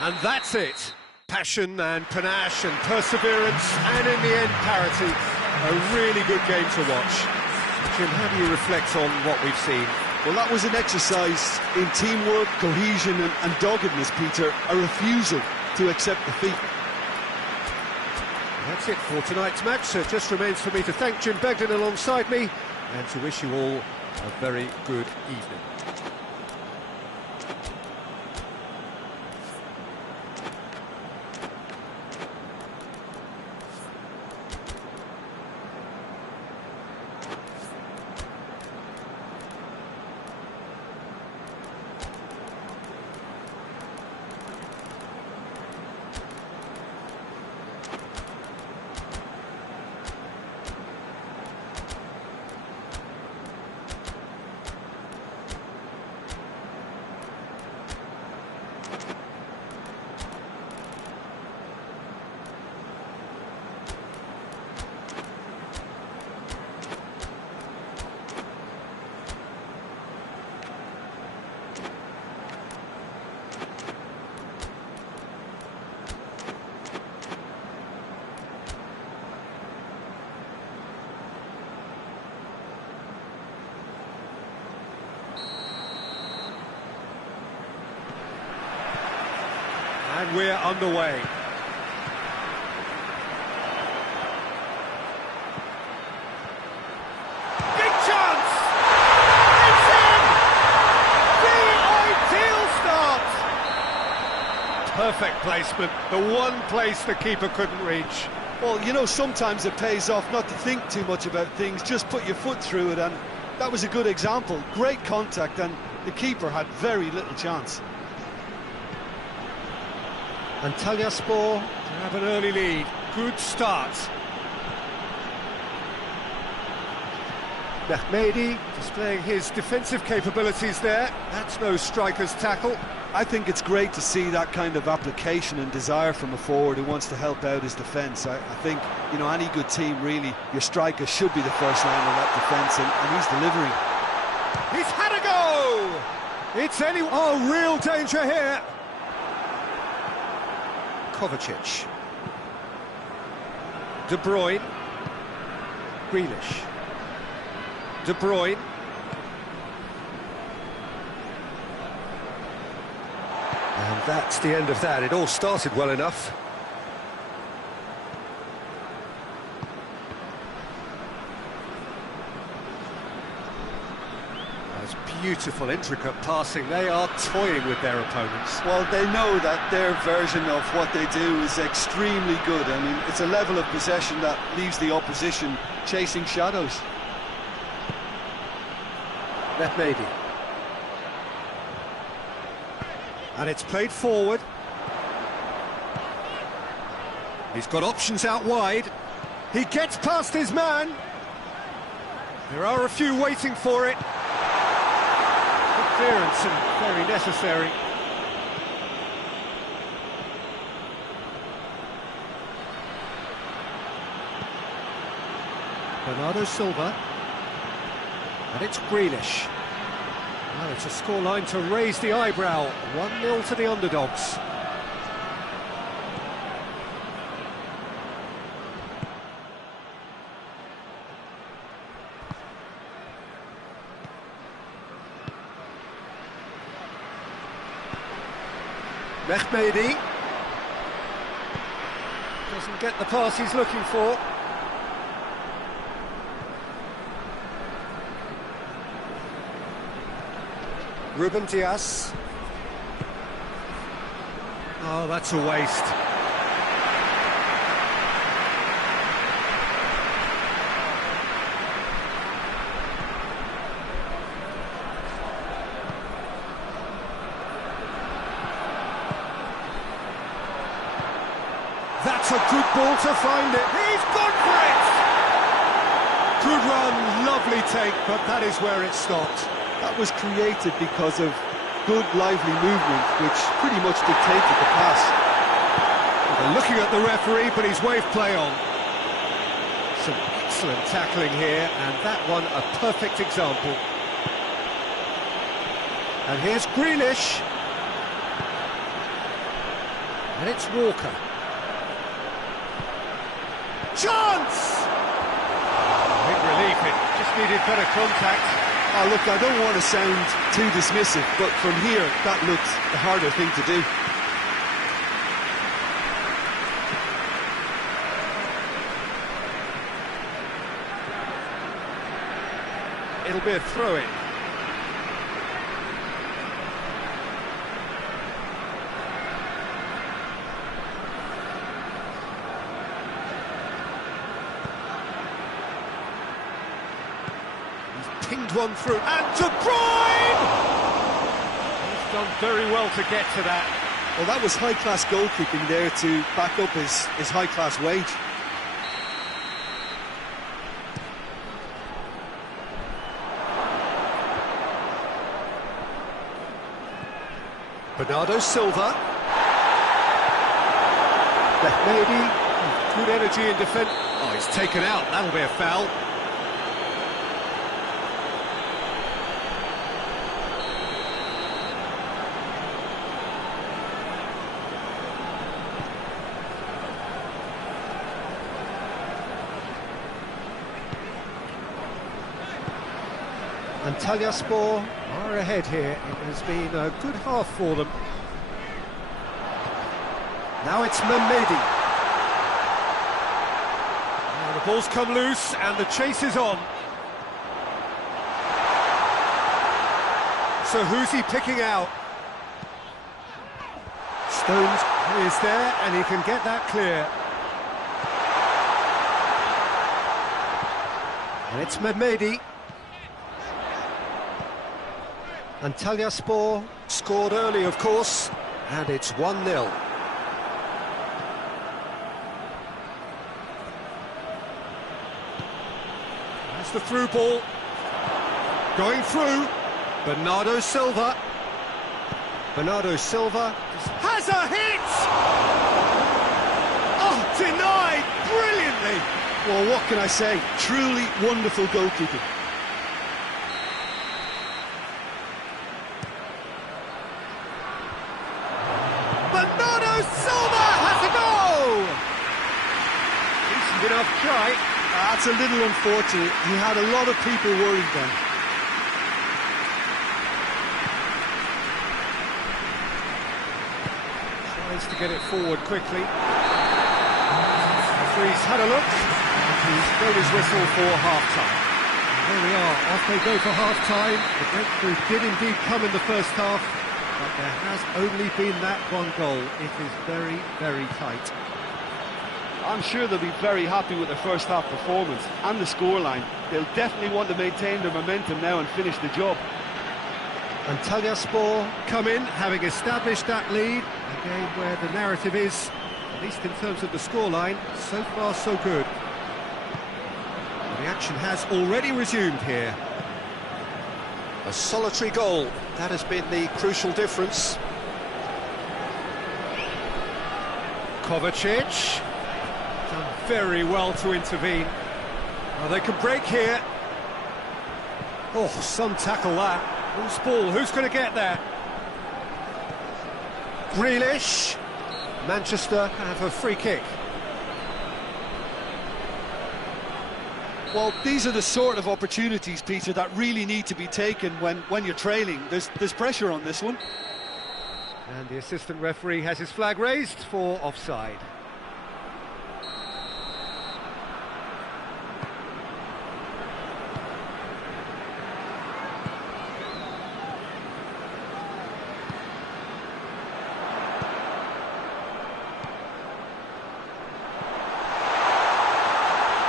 And that's it. Passion and panache and perseverance, and in the end, parity. A really good game to watch. Jim, how do you reflect on what we've seen? Well, that was an exercise in teamwork, cohesion and doggedness, Peter. A refusal to accept defeat. That's it for tonight's match. So it just remains for me to thank Jim Begden alongside me and to wish you all a very good evening. And we're underway. Big chance! It's in! The ideal start! Perfect placement, the one place the keeper couldn't reach. Well, you know, sometimes it pays off not to think too much about things, just put your foot through it, and that was a good example. Great contact, and the keeper had very little chance. Antalyaspor have an early lead. Good start. Mehmedi displaying his defensive capabilities there. That's no striker's tackle. I think it's great to see that kind of application and desire from a forward who wants to help out his defence. I think, you know, any good team, really, your striker should be the first line of that defence, and he's delivering. He's had a go! It's oh, real danger here. Kovacic. De Bruyne. Grealish. De Bruyne. And that's the end of that. It all started well enough. Beautiful, intricate passing. They are toying with their opponents. Well, they know that their version of what they do is extremely good. I mean, it's a level of possession that leaves the opposition chasing shadows. Mehmedi. And it's played forward. He's got options out wide. He gets past his man. There are a few waiting for it. Clearance and very necessary. Bernardo Silva. And it's Grealish. Well, it's a scoreline to raise the eyebrow. 1-0 to the underdogs. Mehmedi doesn't get the pass he's looking for. Ruben Dias. Oh, that's a waste. That's a good ball to find it. He's gone for it! Good run, lovely take, but that is where it stopped. That was created because of good, lively movement, which pretty much dictated the pass. They're looking at the referee, but he's waved play on. Some excellent tackling here, and that one a perfect example. And here's Grealish. And it's Walker. Chance! Big relief, it just needed better contact. Oh, look, I don't want to sound too dismissive, but from here, that looks the harder thing to do. It'll be a throw-in. Pinged one through, and De Bruyne! He's done very well to get to that. Well, that was high-class goalkeeping there to back up his high-class wage. Bernardo Silva. Mehmedi, good energy in defence. Oh, he's taken out, that'll be a foul. Antalyaspor are ahead here. It has been a good half for them. Now it's Mehmedi. Now the ball's come loose and the chase is on. So who's he picking out? Stones is there and he can get that clear. And it's Mehmedi. Antalyaspor scored early, of course, and it's 1-0. That's the through ball. Going through. Bernardo Silva. Bernardo Silva has a hit! Oh, denied brilliantly! Well, what can I say? Truly wonderful goalkeeping. Enough try. That's a little unfortunate. He had a lot of people worried then. Tries to get it forward quickly. Referee's had a look. He's blown his whistle for half-time. There we are, off they go for half-time. The breakthrough did indeed come in the first half, but there has only been that one goal. It is very, very tight. I'm sure they'll be very happy with their first half performance and the scoreline. They'll definitely want to maintain their momentum now and finish the job. Antalyaspor come in, having established that lead. A game where the narrative is, at least in terms of the scoreline, so far so good. The action has already resumed here. A solitary goal, that has been the crucial difference. Kovacic. Done very well to intervene. Well, they can break here. Oh, some tackle that. Who's ball? Who's going to get that? Grealish. Manchester have a free kick. Well, these are the sort of opportunities, Peter, that really need to be taken when you're trailing. There's pressure on this one. And the assistant referee has his flag raised for offside.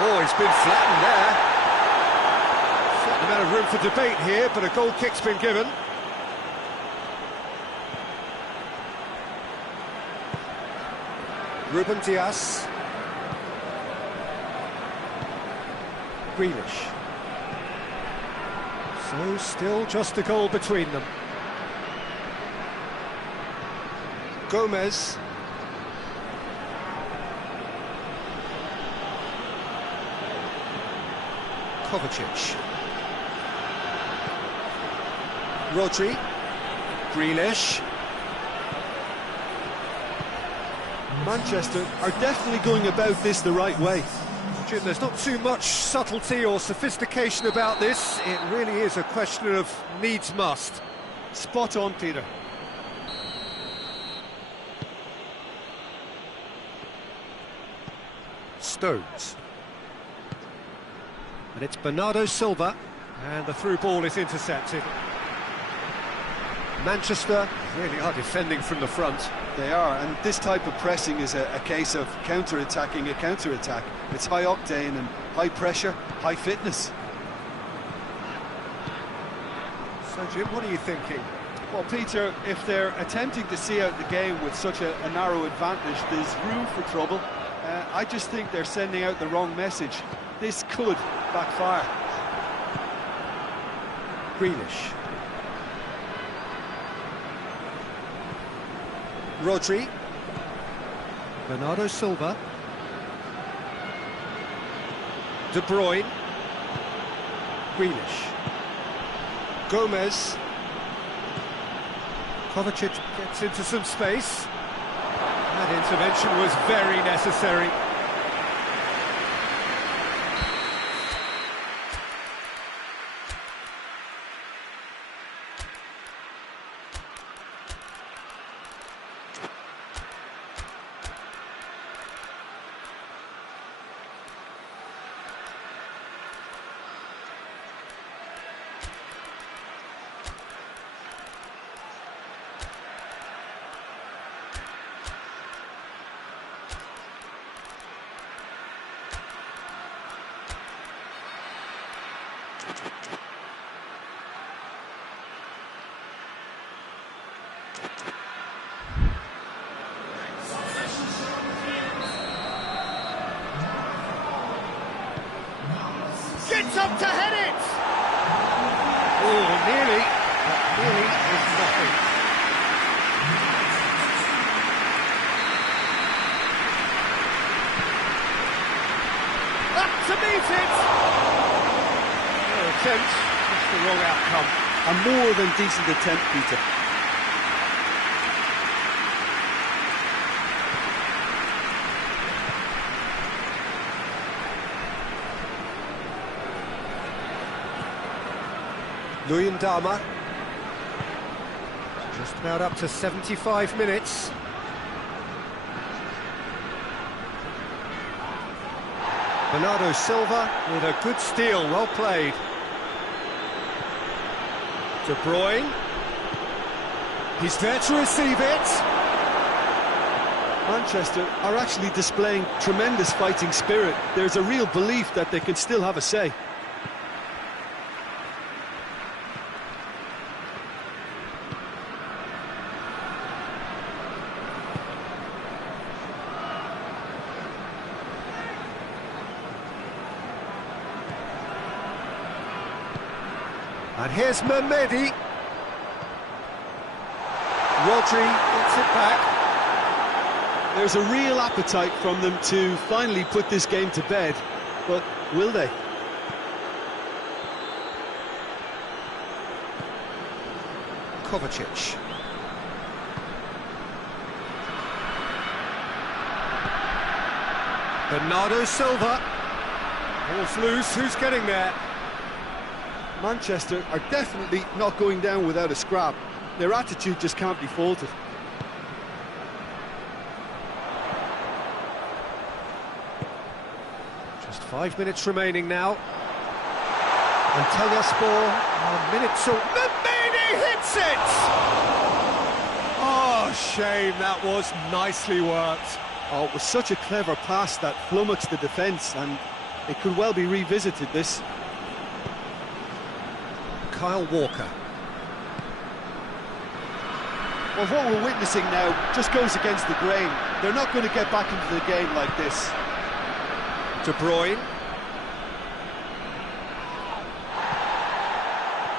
Oh, he's been flattened there. Certain amount of room for debate here, but a goal kick's been given. Ruben Dias. Grealish. So still just a goal between them. Gomez. Kovacic. Rodri. Grealish. Manchester are definitely going about this the right way. Jim, there's not too much subtlety or sophistication about this. It really is a question of needs must. Spot on, Peter. Stones. And it's Bernardo Silva, and the through ball is intercepted. Manchester really are defending from the front. They are, and this type of pressing is a case of counter-attacking a counter-attack. It's high octane and high pressure, high fitness. So Jim, what are you thinking? Well, Peter, if they're attempting to see out the game with such a narrow advantage, there's room for trouble. I just think they're sending out the wrong message. This could backfire. Grealish. Rodri. Bernardo Silva. De Bruyne. Grealish. Gomez. Kovacic gets into some space. That intervention was very necessary. Gets up to head it! Oh, nearly, but nearly is nothing. Up to meet it! No attempt, just the wrong outcome. A more than decent attempt, Peter. Luyendama. Just about up to 75 minutes. Bernardo Silva with a good steal, well played. De Bruyne. He's there to receive it. Manchester are actually displaying tremendous fighting spirit. There's a real belief that they can still have a say. And here's Mehmedi. Rodri gets it back. There's a real appetite from them to finally put this game to bed, but will they? Kovacic. Bernardo Silva. Ball's loose, who's getting there? Manchester are definitely not going down without a scrap. Their attitude just can't be faulted. Just 5 minutes remaining now. And Talyaspor, a minute to... Mamini hits it! Oh, shame, that was nicely worked. Oh, it was such a clever pass that flummoxed the defence, and it could well be revisited, this. Kyle Walker. Well, what we're witnessing now just goes against the grain. They're not going to get back into the game like this. De Bruyne.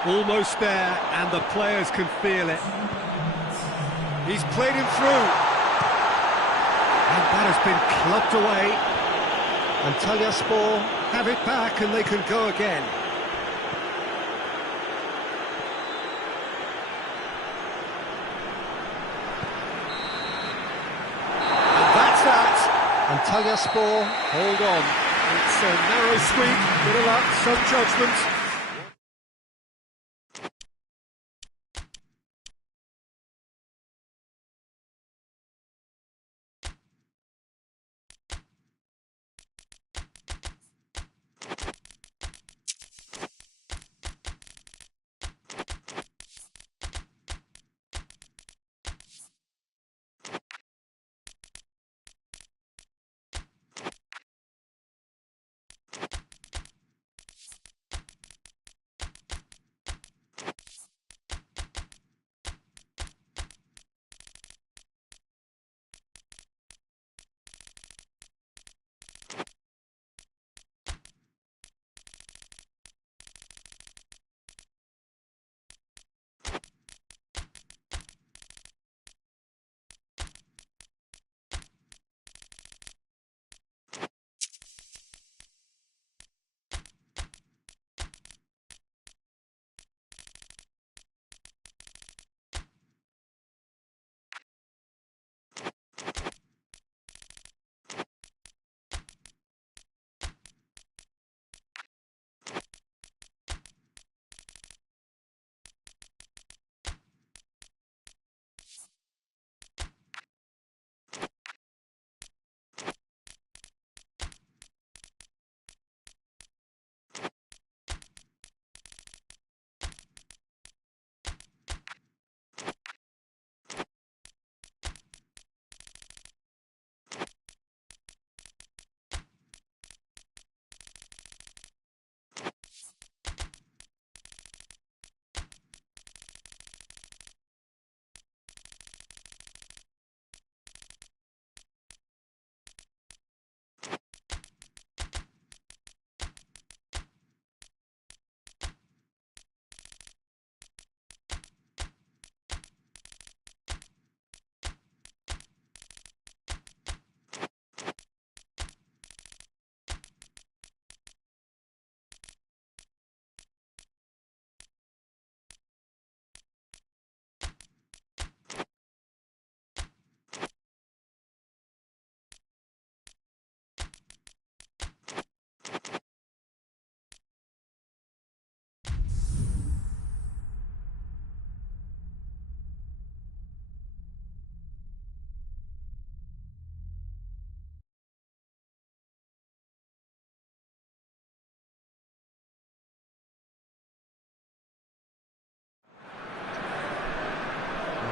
Almost there, and the players can feel it. He's played him through. And that has been clubbed away. And Talyaspor have it back, and they can go again. And that's that. And Talyaspor, hold on. It's a narrow squeak, bit of luck, some judgment.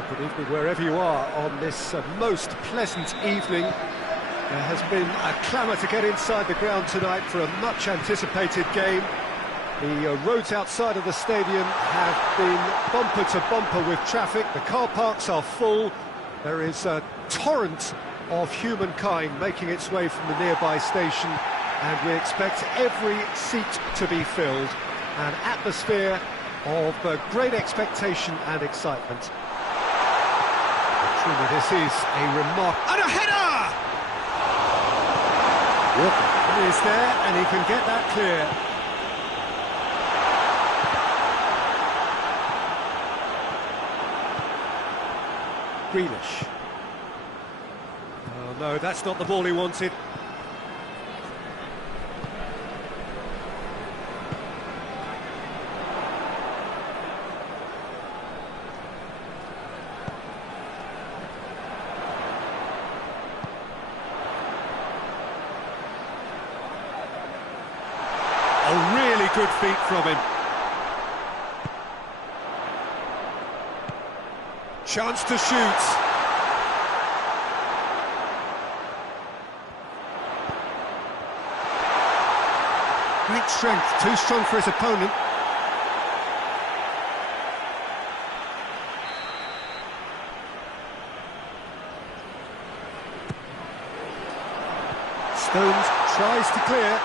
Good evening wherever you are on this most pleasant evening. There has been a clamour to get inside the ground tonight for a much anticipated game. The roads outside of the stadium have been bumper to bumper with traffic. The car parks are full. There is a torrent of humankind making its way from the nearby station, and we expect every seat to be filled. An atmosphere of great expectation and excitement. Truly, this is a remark... And a header! Walker is there, and he can get that clear. Grealish. Oh no, that's not the ball he wanted. Oh, really good feet from him. Chance to shoot. Great strength, too strong for his opponent. Stones tries to clear.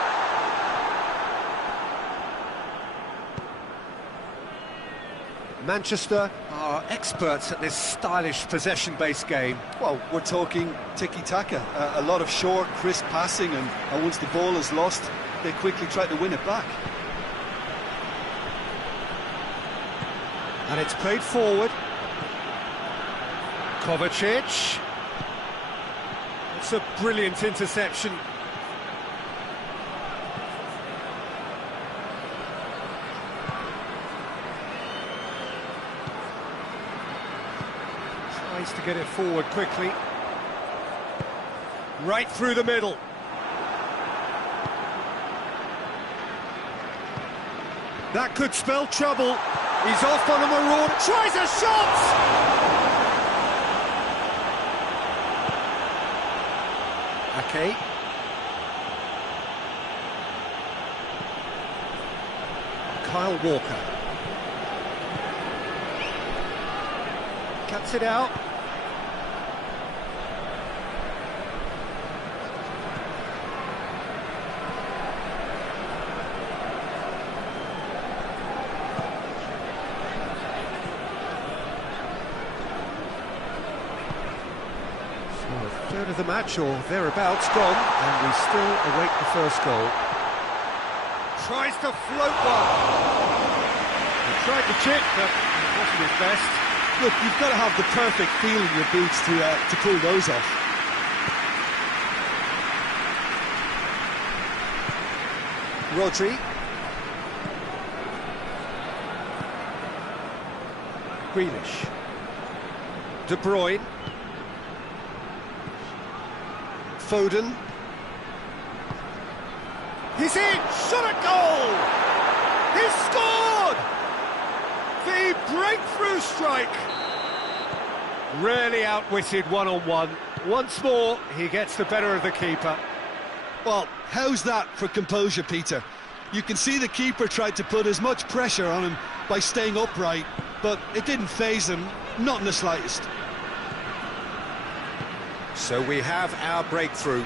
Manchester are experts at this stylish possession-based game. Well, we're talking tiki-taka, a lot of short, crisp passing, and once the ball is lost, they quickly try to win it back. And it's played forward. Kovacic. It's a brilliant interception. Tries to get it forward quickly. Right through the middle. That could spell trouble. He's off on a maraud. Tries a shot! Ake. Kyle Walker. Cuts it out. A third of the match or thereabouts gone, and we still await the first goal. Tries to float one. He tried to chip, but it wasn't his best. Look, you've got to have the perfect feel in your boots to pull those off. Rodri. Grealish. De Bruyne. Foden. He's in! Shot at goal! He's scored! The breakthrough strike! Really outwitted one-on-one. Once more, he gets the better of the keeper. Well, how's that for composure, Peter? You can see the keeper tried to put as much pressure on him by staying upright, but it didn't faze him, not in the slightest. So we have our breakthrough.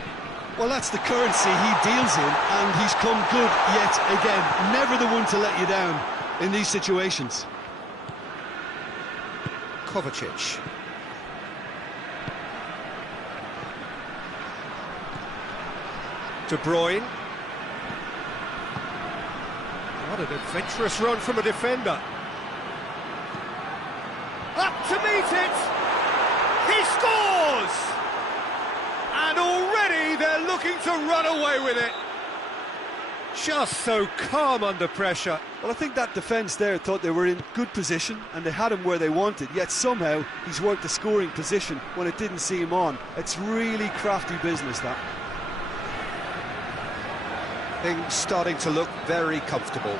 Well, that's the currency he deals in, and he's come good yet again. Never the one to let you down in these situations. Kovacic. De Bruyne. What an adventurous run from a defender. Up to meet it! He scores! And already they're looking to run away with it. Just so calm under pressure. Well, I think that defence there thought they were in good position and they had him where they wanted, yet somehow he's worked the scoring position when it didn't see him on. It's really crafty business, that. Things starting to look very comfortable.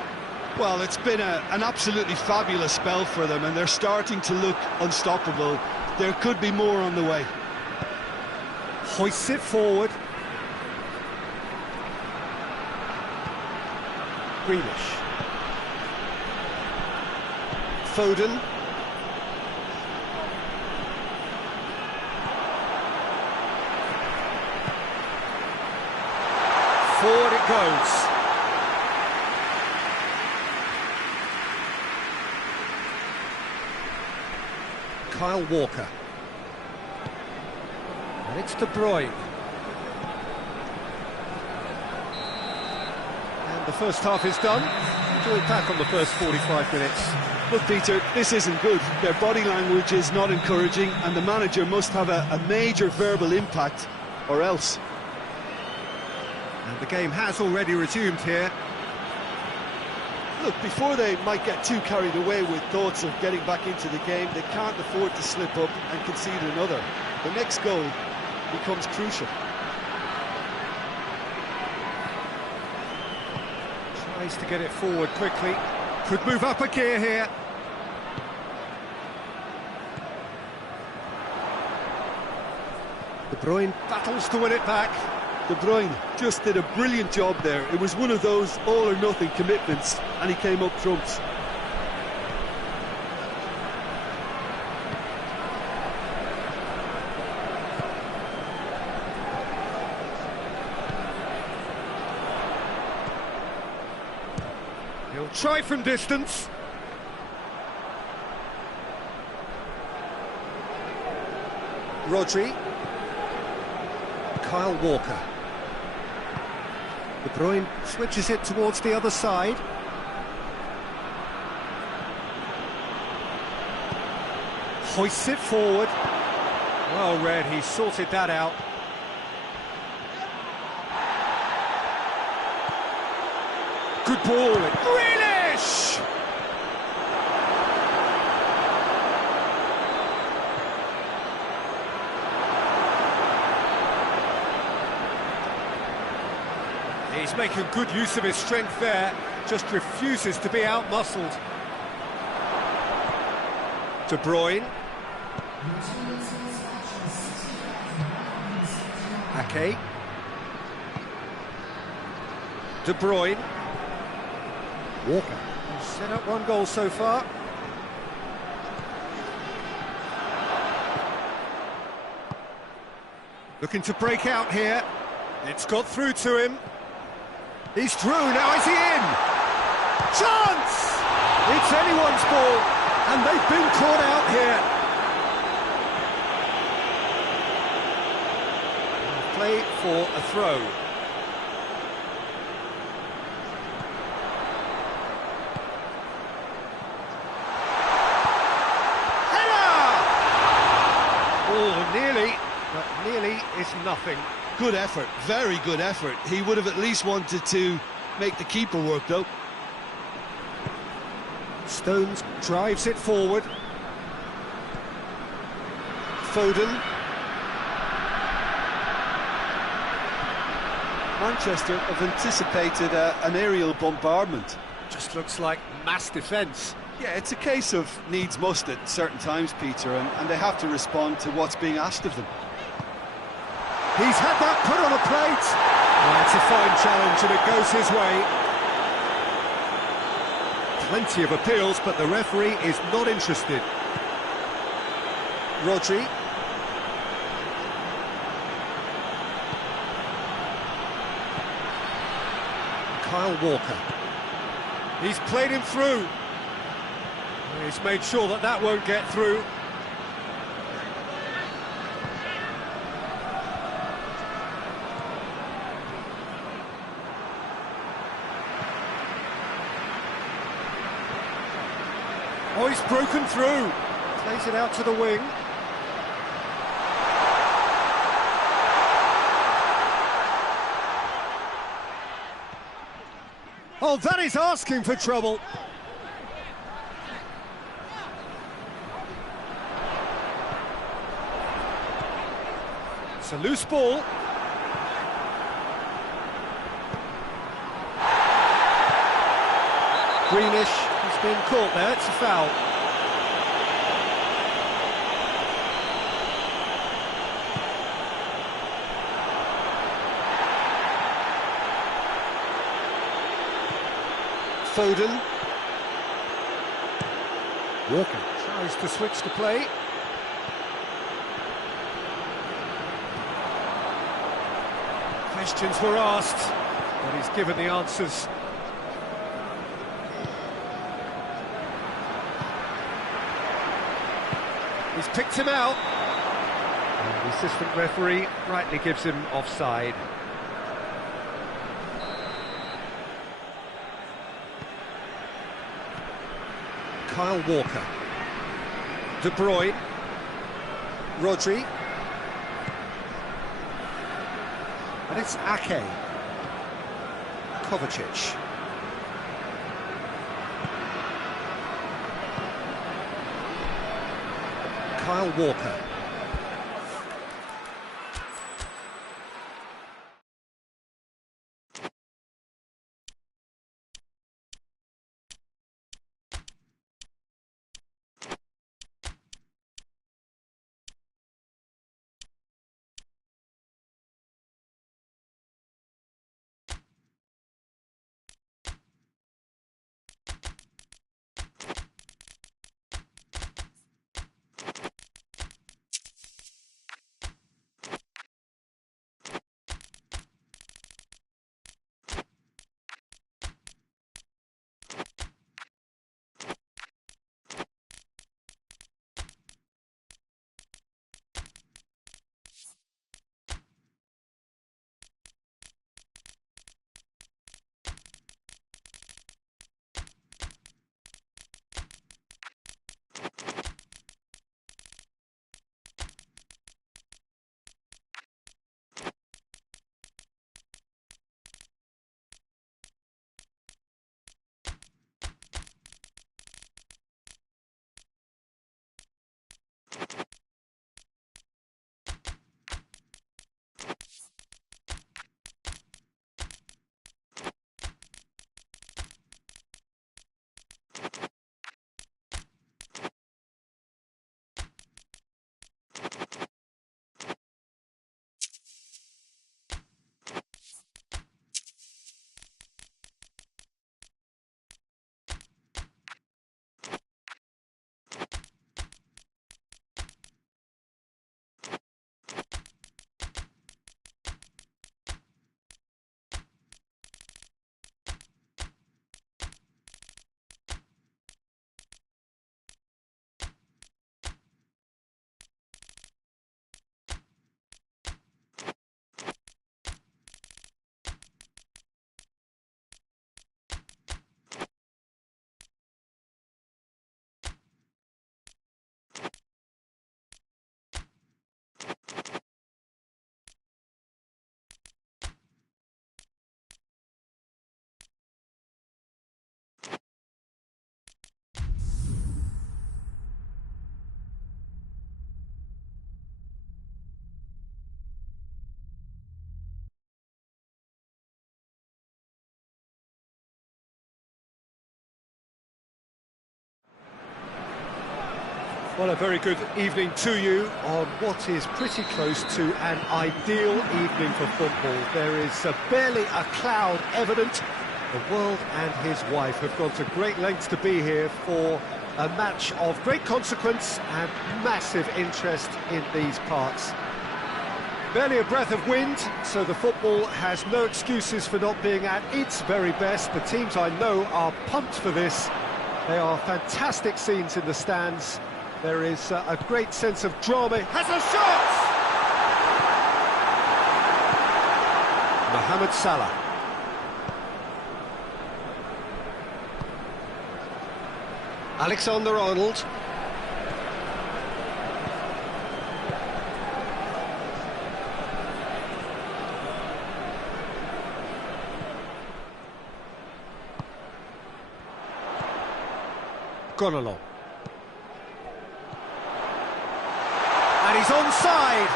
Well, it's been an absolutely fabulous spell for them, and they're starting to look unstoppable. There could be more on the way. Hoists it forward. Grealish. Foden. Forward it goes. Kyle Walker. And it's De Bruyne. And the first half is done. Enjoy back on the first 45 minutes. Look, Peter, this isn't good. Their body language is not encouraging, and the manager must have a major verbal impact, or else. And the game has already resumed here. Look, before they might get too carried away with thoughts of getting back into the game, they can't afford to slip up and concede another. The next goal becomes crucial. Tries to get it forward quickly. Could move up a gear here. De Bruyne battles to win it back. De Bruyne just did a brilliant job there. It was one of those all-or-nothing commitments, and he came up trumps. He'll try from distance. Rodri. Kyle Walker. De Bruyne switches it towards the other side. Hoists it forward. Well read, he sorted that out. Good ball. Grealish! He's making good use of his strength there, just refuses to be out-muscled. De Bruyne. Ake. De Bruyne. Walker. He's set up one goal so far. Looking to break out here. It's got through to him. He's through, now is he in? Chance! It's anyone's ball, and they've been caught out here. Play for a throw. Oh, nearly, but nearly is nothing. Good effort, very good effort. He would have at least wanted to make the keeper work, though. Stones drives it forward. Foden. Manchester have anticipated an aerial bombardment. Just looks like mass defence. Yeah, it's a case of needs must at certain times, Peter, and they have to respond to what's being asked of them. He's had that put on a plate. Well, it's a fine challenge and it goes his way. Plenty of appeals, but the referee is not interested. Rodri. Kyle Walker. He's played him through. He's made sure that that won't get through. Oh, he's broken through. Plays it out to the wing. Oh, that is asking for trouble. It's a loose ball. Greenish, he's been caught there, it's a foul. Foden. Walker tries to switch the play. Questions were asked, but he's given the answers. He's picked him out. And the assistant referee rightly gives him offside. Kyle Walker. De Bruyne. Rodri. And it's Ake. Kovacic. Kyle Walker. Well, a very good evening to you on what is pretty close to an ideal evening for football. There is barely a cloud evident. The world and his wife have gone to great lengths to be here for a match of great consequence and massive interest in these parts. Barely a breath of wind, so the football has no excuses for not being at its very best. The teams I know are pumped for this. They are fantastic scenes in the stands. There is a great sense of drama. Has a shot! Mohamed Salah. Alexander-Arnold. Gone along. And he's onside.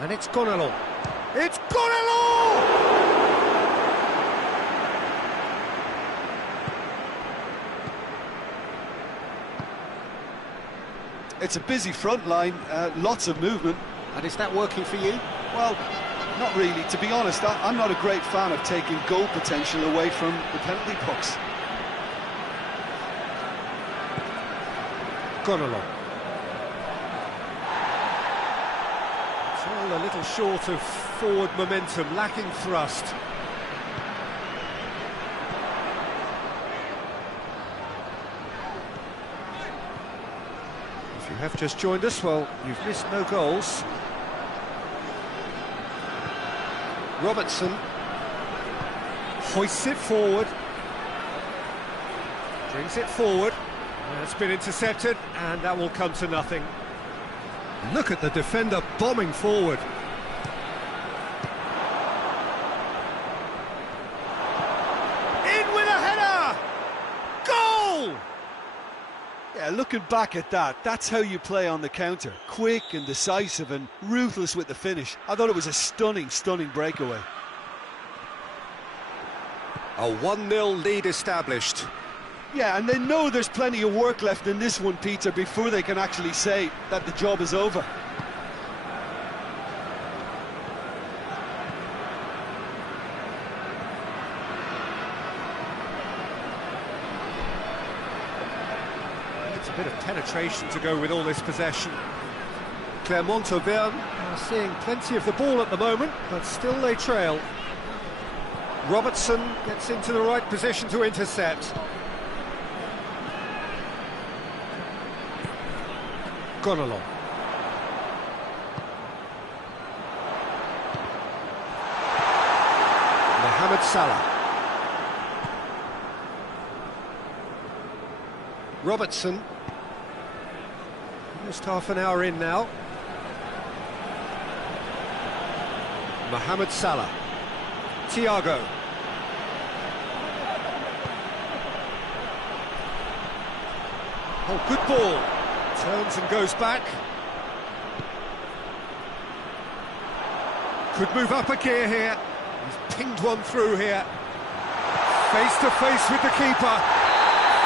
And it's gone along. It's gone along! It's a busy front line, lots of movement. And is that working for you? Well, not really. To be honest, I'm not a great fan of taking goal potential away from the penalty box. Gone along. It's all a little short of forward momentum, lacking thrust. If you have just joined us, well, you've missed no goals. Robertson hoists it forward, brings it forward, and it's been intercepted, and that will come to nothing. Look at the defender bombing forward. In with a header! Goal! Yeah, looking back at that, that's how you play on the counter. Quick and decisive and ruthless with the finish. I thought it was a stunning, stunning breakaway. A 1-0 lead established. Yeah, and they know there's plenty of work left in this one, Peter, before they can actually say that the job is over. It's a bit of penetration to go with all this possession. Clermont-Auvergne are seeing plenty of the ball at the moment, but still they trail. Robertson gets into the right position to intercept. Gone along. Mohamed Salah. Robertson. Almost half an hour in now. Mohamed Salah. Thiago. Oh, good ball. Turns and goes back. Could move up a gear here. He's pinged one through here. Face to face with the keeper.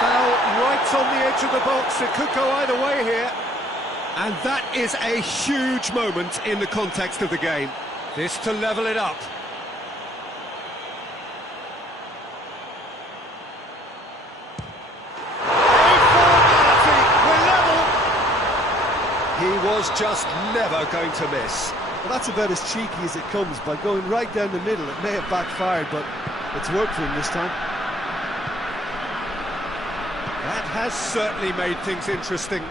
Foul right on the edge of the box. It could go either way here. And that is a huge moment in the context of the game. This to level it up. He was just never going to miss. Well, that's about as cheeky as it comes. By going right down the middle, it may have backfired, but it's worked for him this time. That has certainly made things interesting.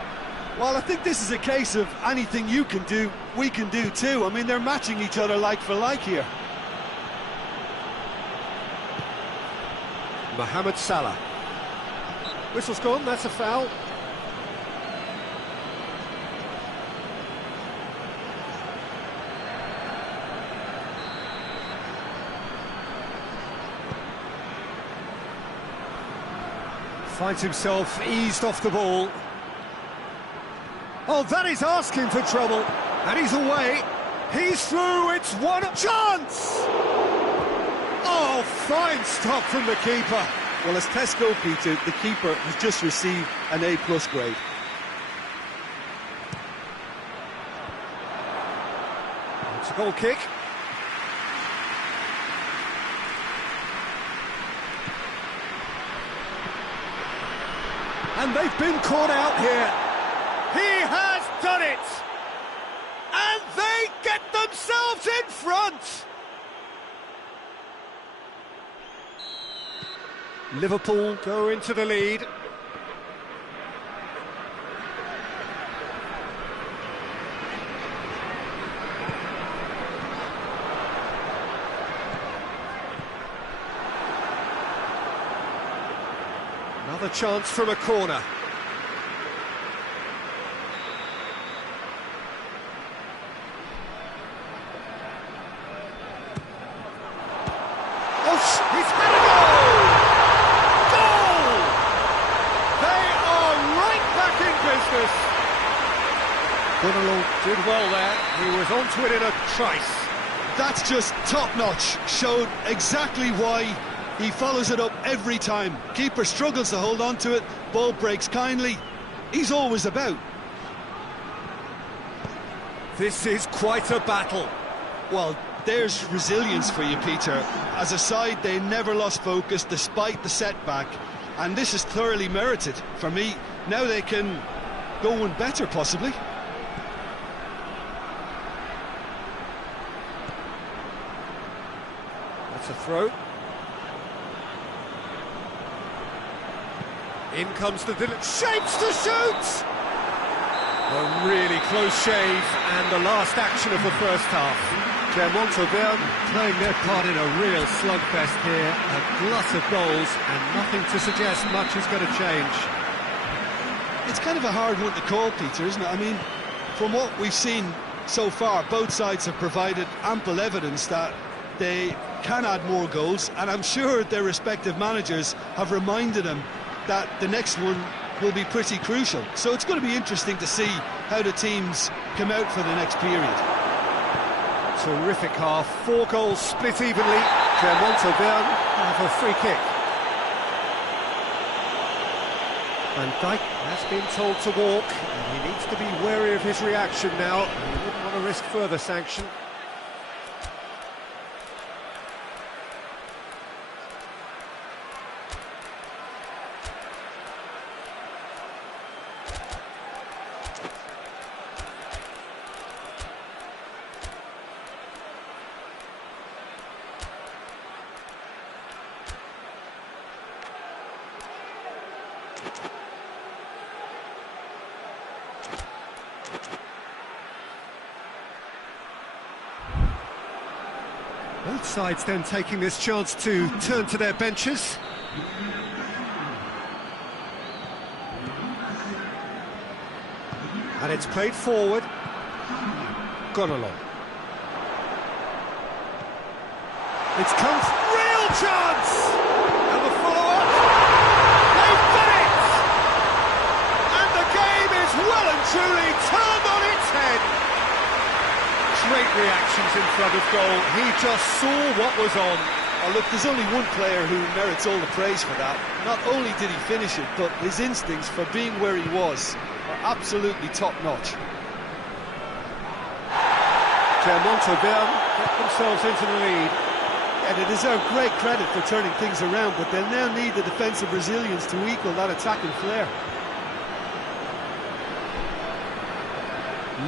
Well, I think this is a case of anything you can do, we can do too. I mean, they're matching each other like for like here. Mohamed Salah. Whistle's gone, that's a foul. Finds himself eased off the ball. Oh, that is asking for trouble. And he's away. He's through. It's one chance. Oh, fine stop from the keeper. Well, as tests go, Peter, the keeper has just received an A+ grade. It's a goal kick. And they've been caught out here. He has done it! And they get themselves in front! Liverpool go into the lead. Another chance from a corner. Oh, he's had a goal! Goal! They are right back in business. Gunnar did well there. He was onto it in a trice. That's just top-notch. Showed exactly why he follows it up every time. Keeper struggles to hold on to it. Ball breaks kindly. He's always about. This is quite a battle. Well, there's resilience for you, Peter. As a side, they never lost focus despite the setback. And this is thoroughly merited. For me, now they can go one better, possibly. That's a throw. In comes the shapes to shoot! A really close shave, and the last action of the first half. Clermont Auvergne. Playing their part in a real slugfest here, a glut of goals, and nothing to suggest much is going to change. It's kind of a hard one to call, Peter, isn't it? I mean, from what we've seen so far, both sides have provided ample evidence that they can add more goals, and I'm sure their respective managers have reminded them that the next one will be pretty crucial. So it's going to be interesting to see how the teams come out for the next period. Terrific half, 4 goals split evenly. Clermont Auvergne have a free kick. Van Dijk has been told to walk, and he needs to be wary of his reaction now. He wouldn't want to risk further sanction. Both sides then taking this chance to turn to their benches. And it's played forward. Gone along. It's come, real chance! And the follow-up. They've done it! And the game is well and truly turned on its head. Great reactions in front of goal. He just saw what was on. Oh, look, there's only one player who merits all the praise for that. Not only did he finish it, but his instincts for being where he was are absolutely top-notch. Clermont Auvergne get themselves into the lead. And they deserve great credit for turning things around, but they'll now need the defensive resilience to equal that attacking flair.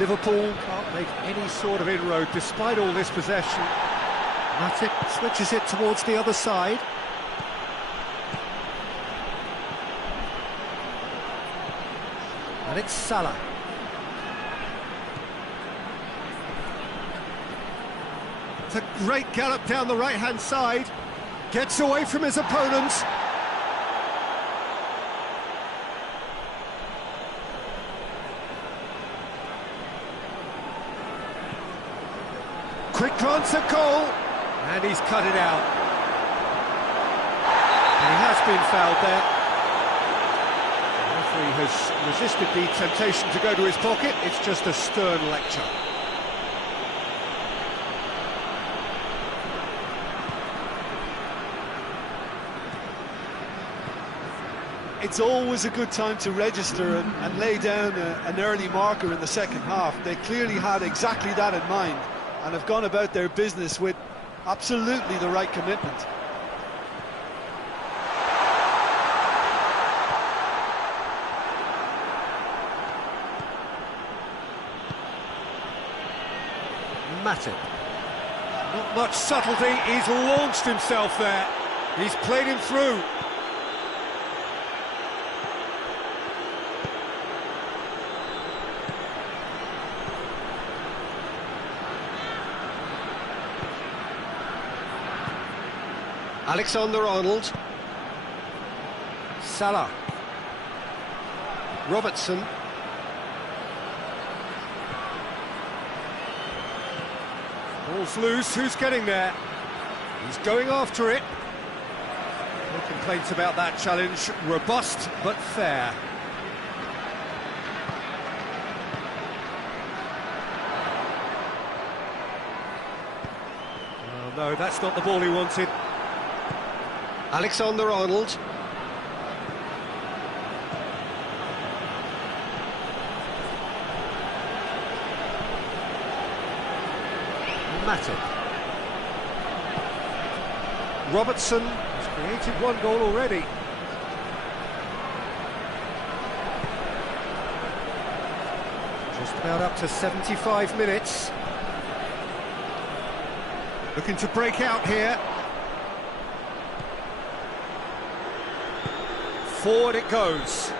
Liverpool can't make any sort of inroad despite all this possession. Matip switches it towards the other side. And it's Salah. It's a great gallop down the right-hand side. Gets away from his opponents. Quick glance at goal, and he's cut it out. And he has been fouled there. The referee has resisted the temptation to go to his pocket. It's just a stern lecture. It's always a good time to register and lay down an early marker in the second half. They clearly had exactly that in mind, and have gone about their business with absolutely the right commitment. Matip. Not much subtlety, he's launched himself there. He's played him through. Alexander-Arnold. Salah. Robertson. Ball's loose, who's getting there? He's going after it. No complaints about that challenge. Robust, but fair. Oh, no, that's not the ball he wanted. Alexander-Arnold. Matip. Robertson has created one goal already. Just about up to 75 minutes. Looking to break out here. Forward it goes.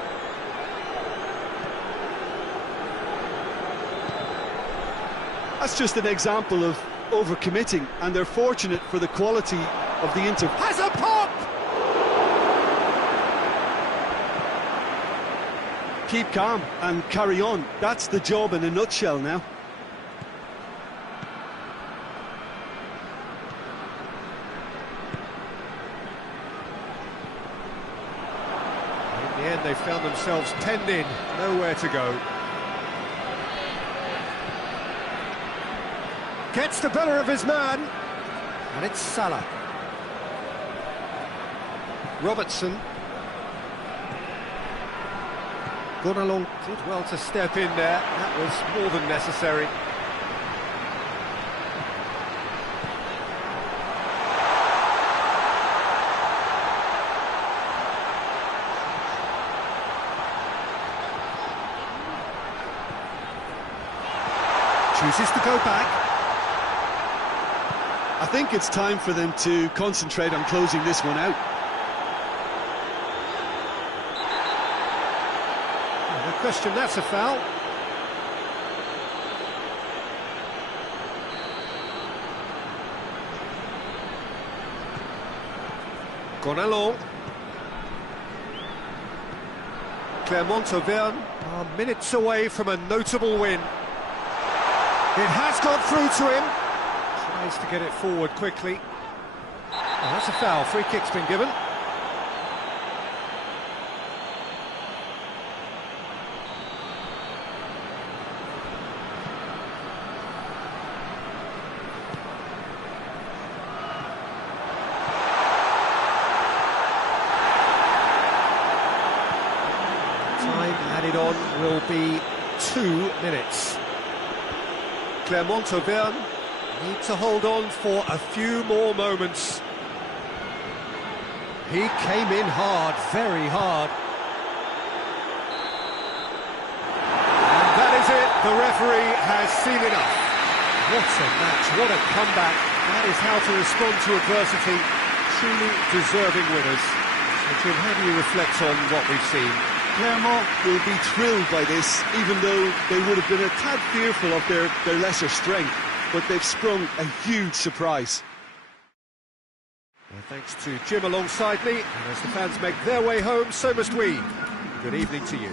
That's just an example of overcommitting, and they're fortunate for the quality of the inter... Has a pop! Keep calm and carry on. That's the job in a nutshell now. In the end, they found themselves penned in, nowhere to go. Gets the better of his man, and it's Salah. Robertson. Gonalons did well to step in there, that was more than necessary. Chooses to go back. I think it's time for them to concentrate on closing this one out. No question, that's a foul. Gonalons. Clermont-Auvergne are minutes away from a notable win. It has got through to him. Tries to get it forward quickly. Oh, that's a foul. Free kick's been given. Time added on will be 2 minutes. Clermont-Auvergne need to hold on for a few more moments. He came in hard, very hard. And that is it, the referee has seen enough. What a match, what a comeback. That is how to respond to adversity. Truly deserving winners. So Jim, how do you reflect on what we've seen? Clermont will be thrilled by this, even though they would have been a tad fearful of their lesser strength. But they've sprung a huge surprise. Well, thanks to Jim alongside me, and as the fans make their way home, so must we. Good evening to you.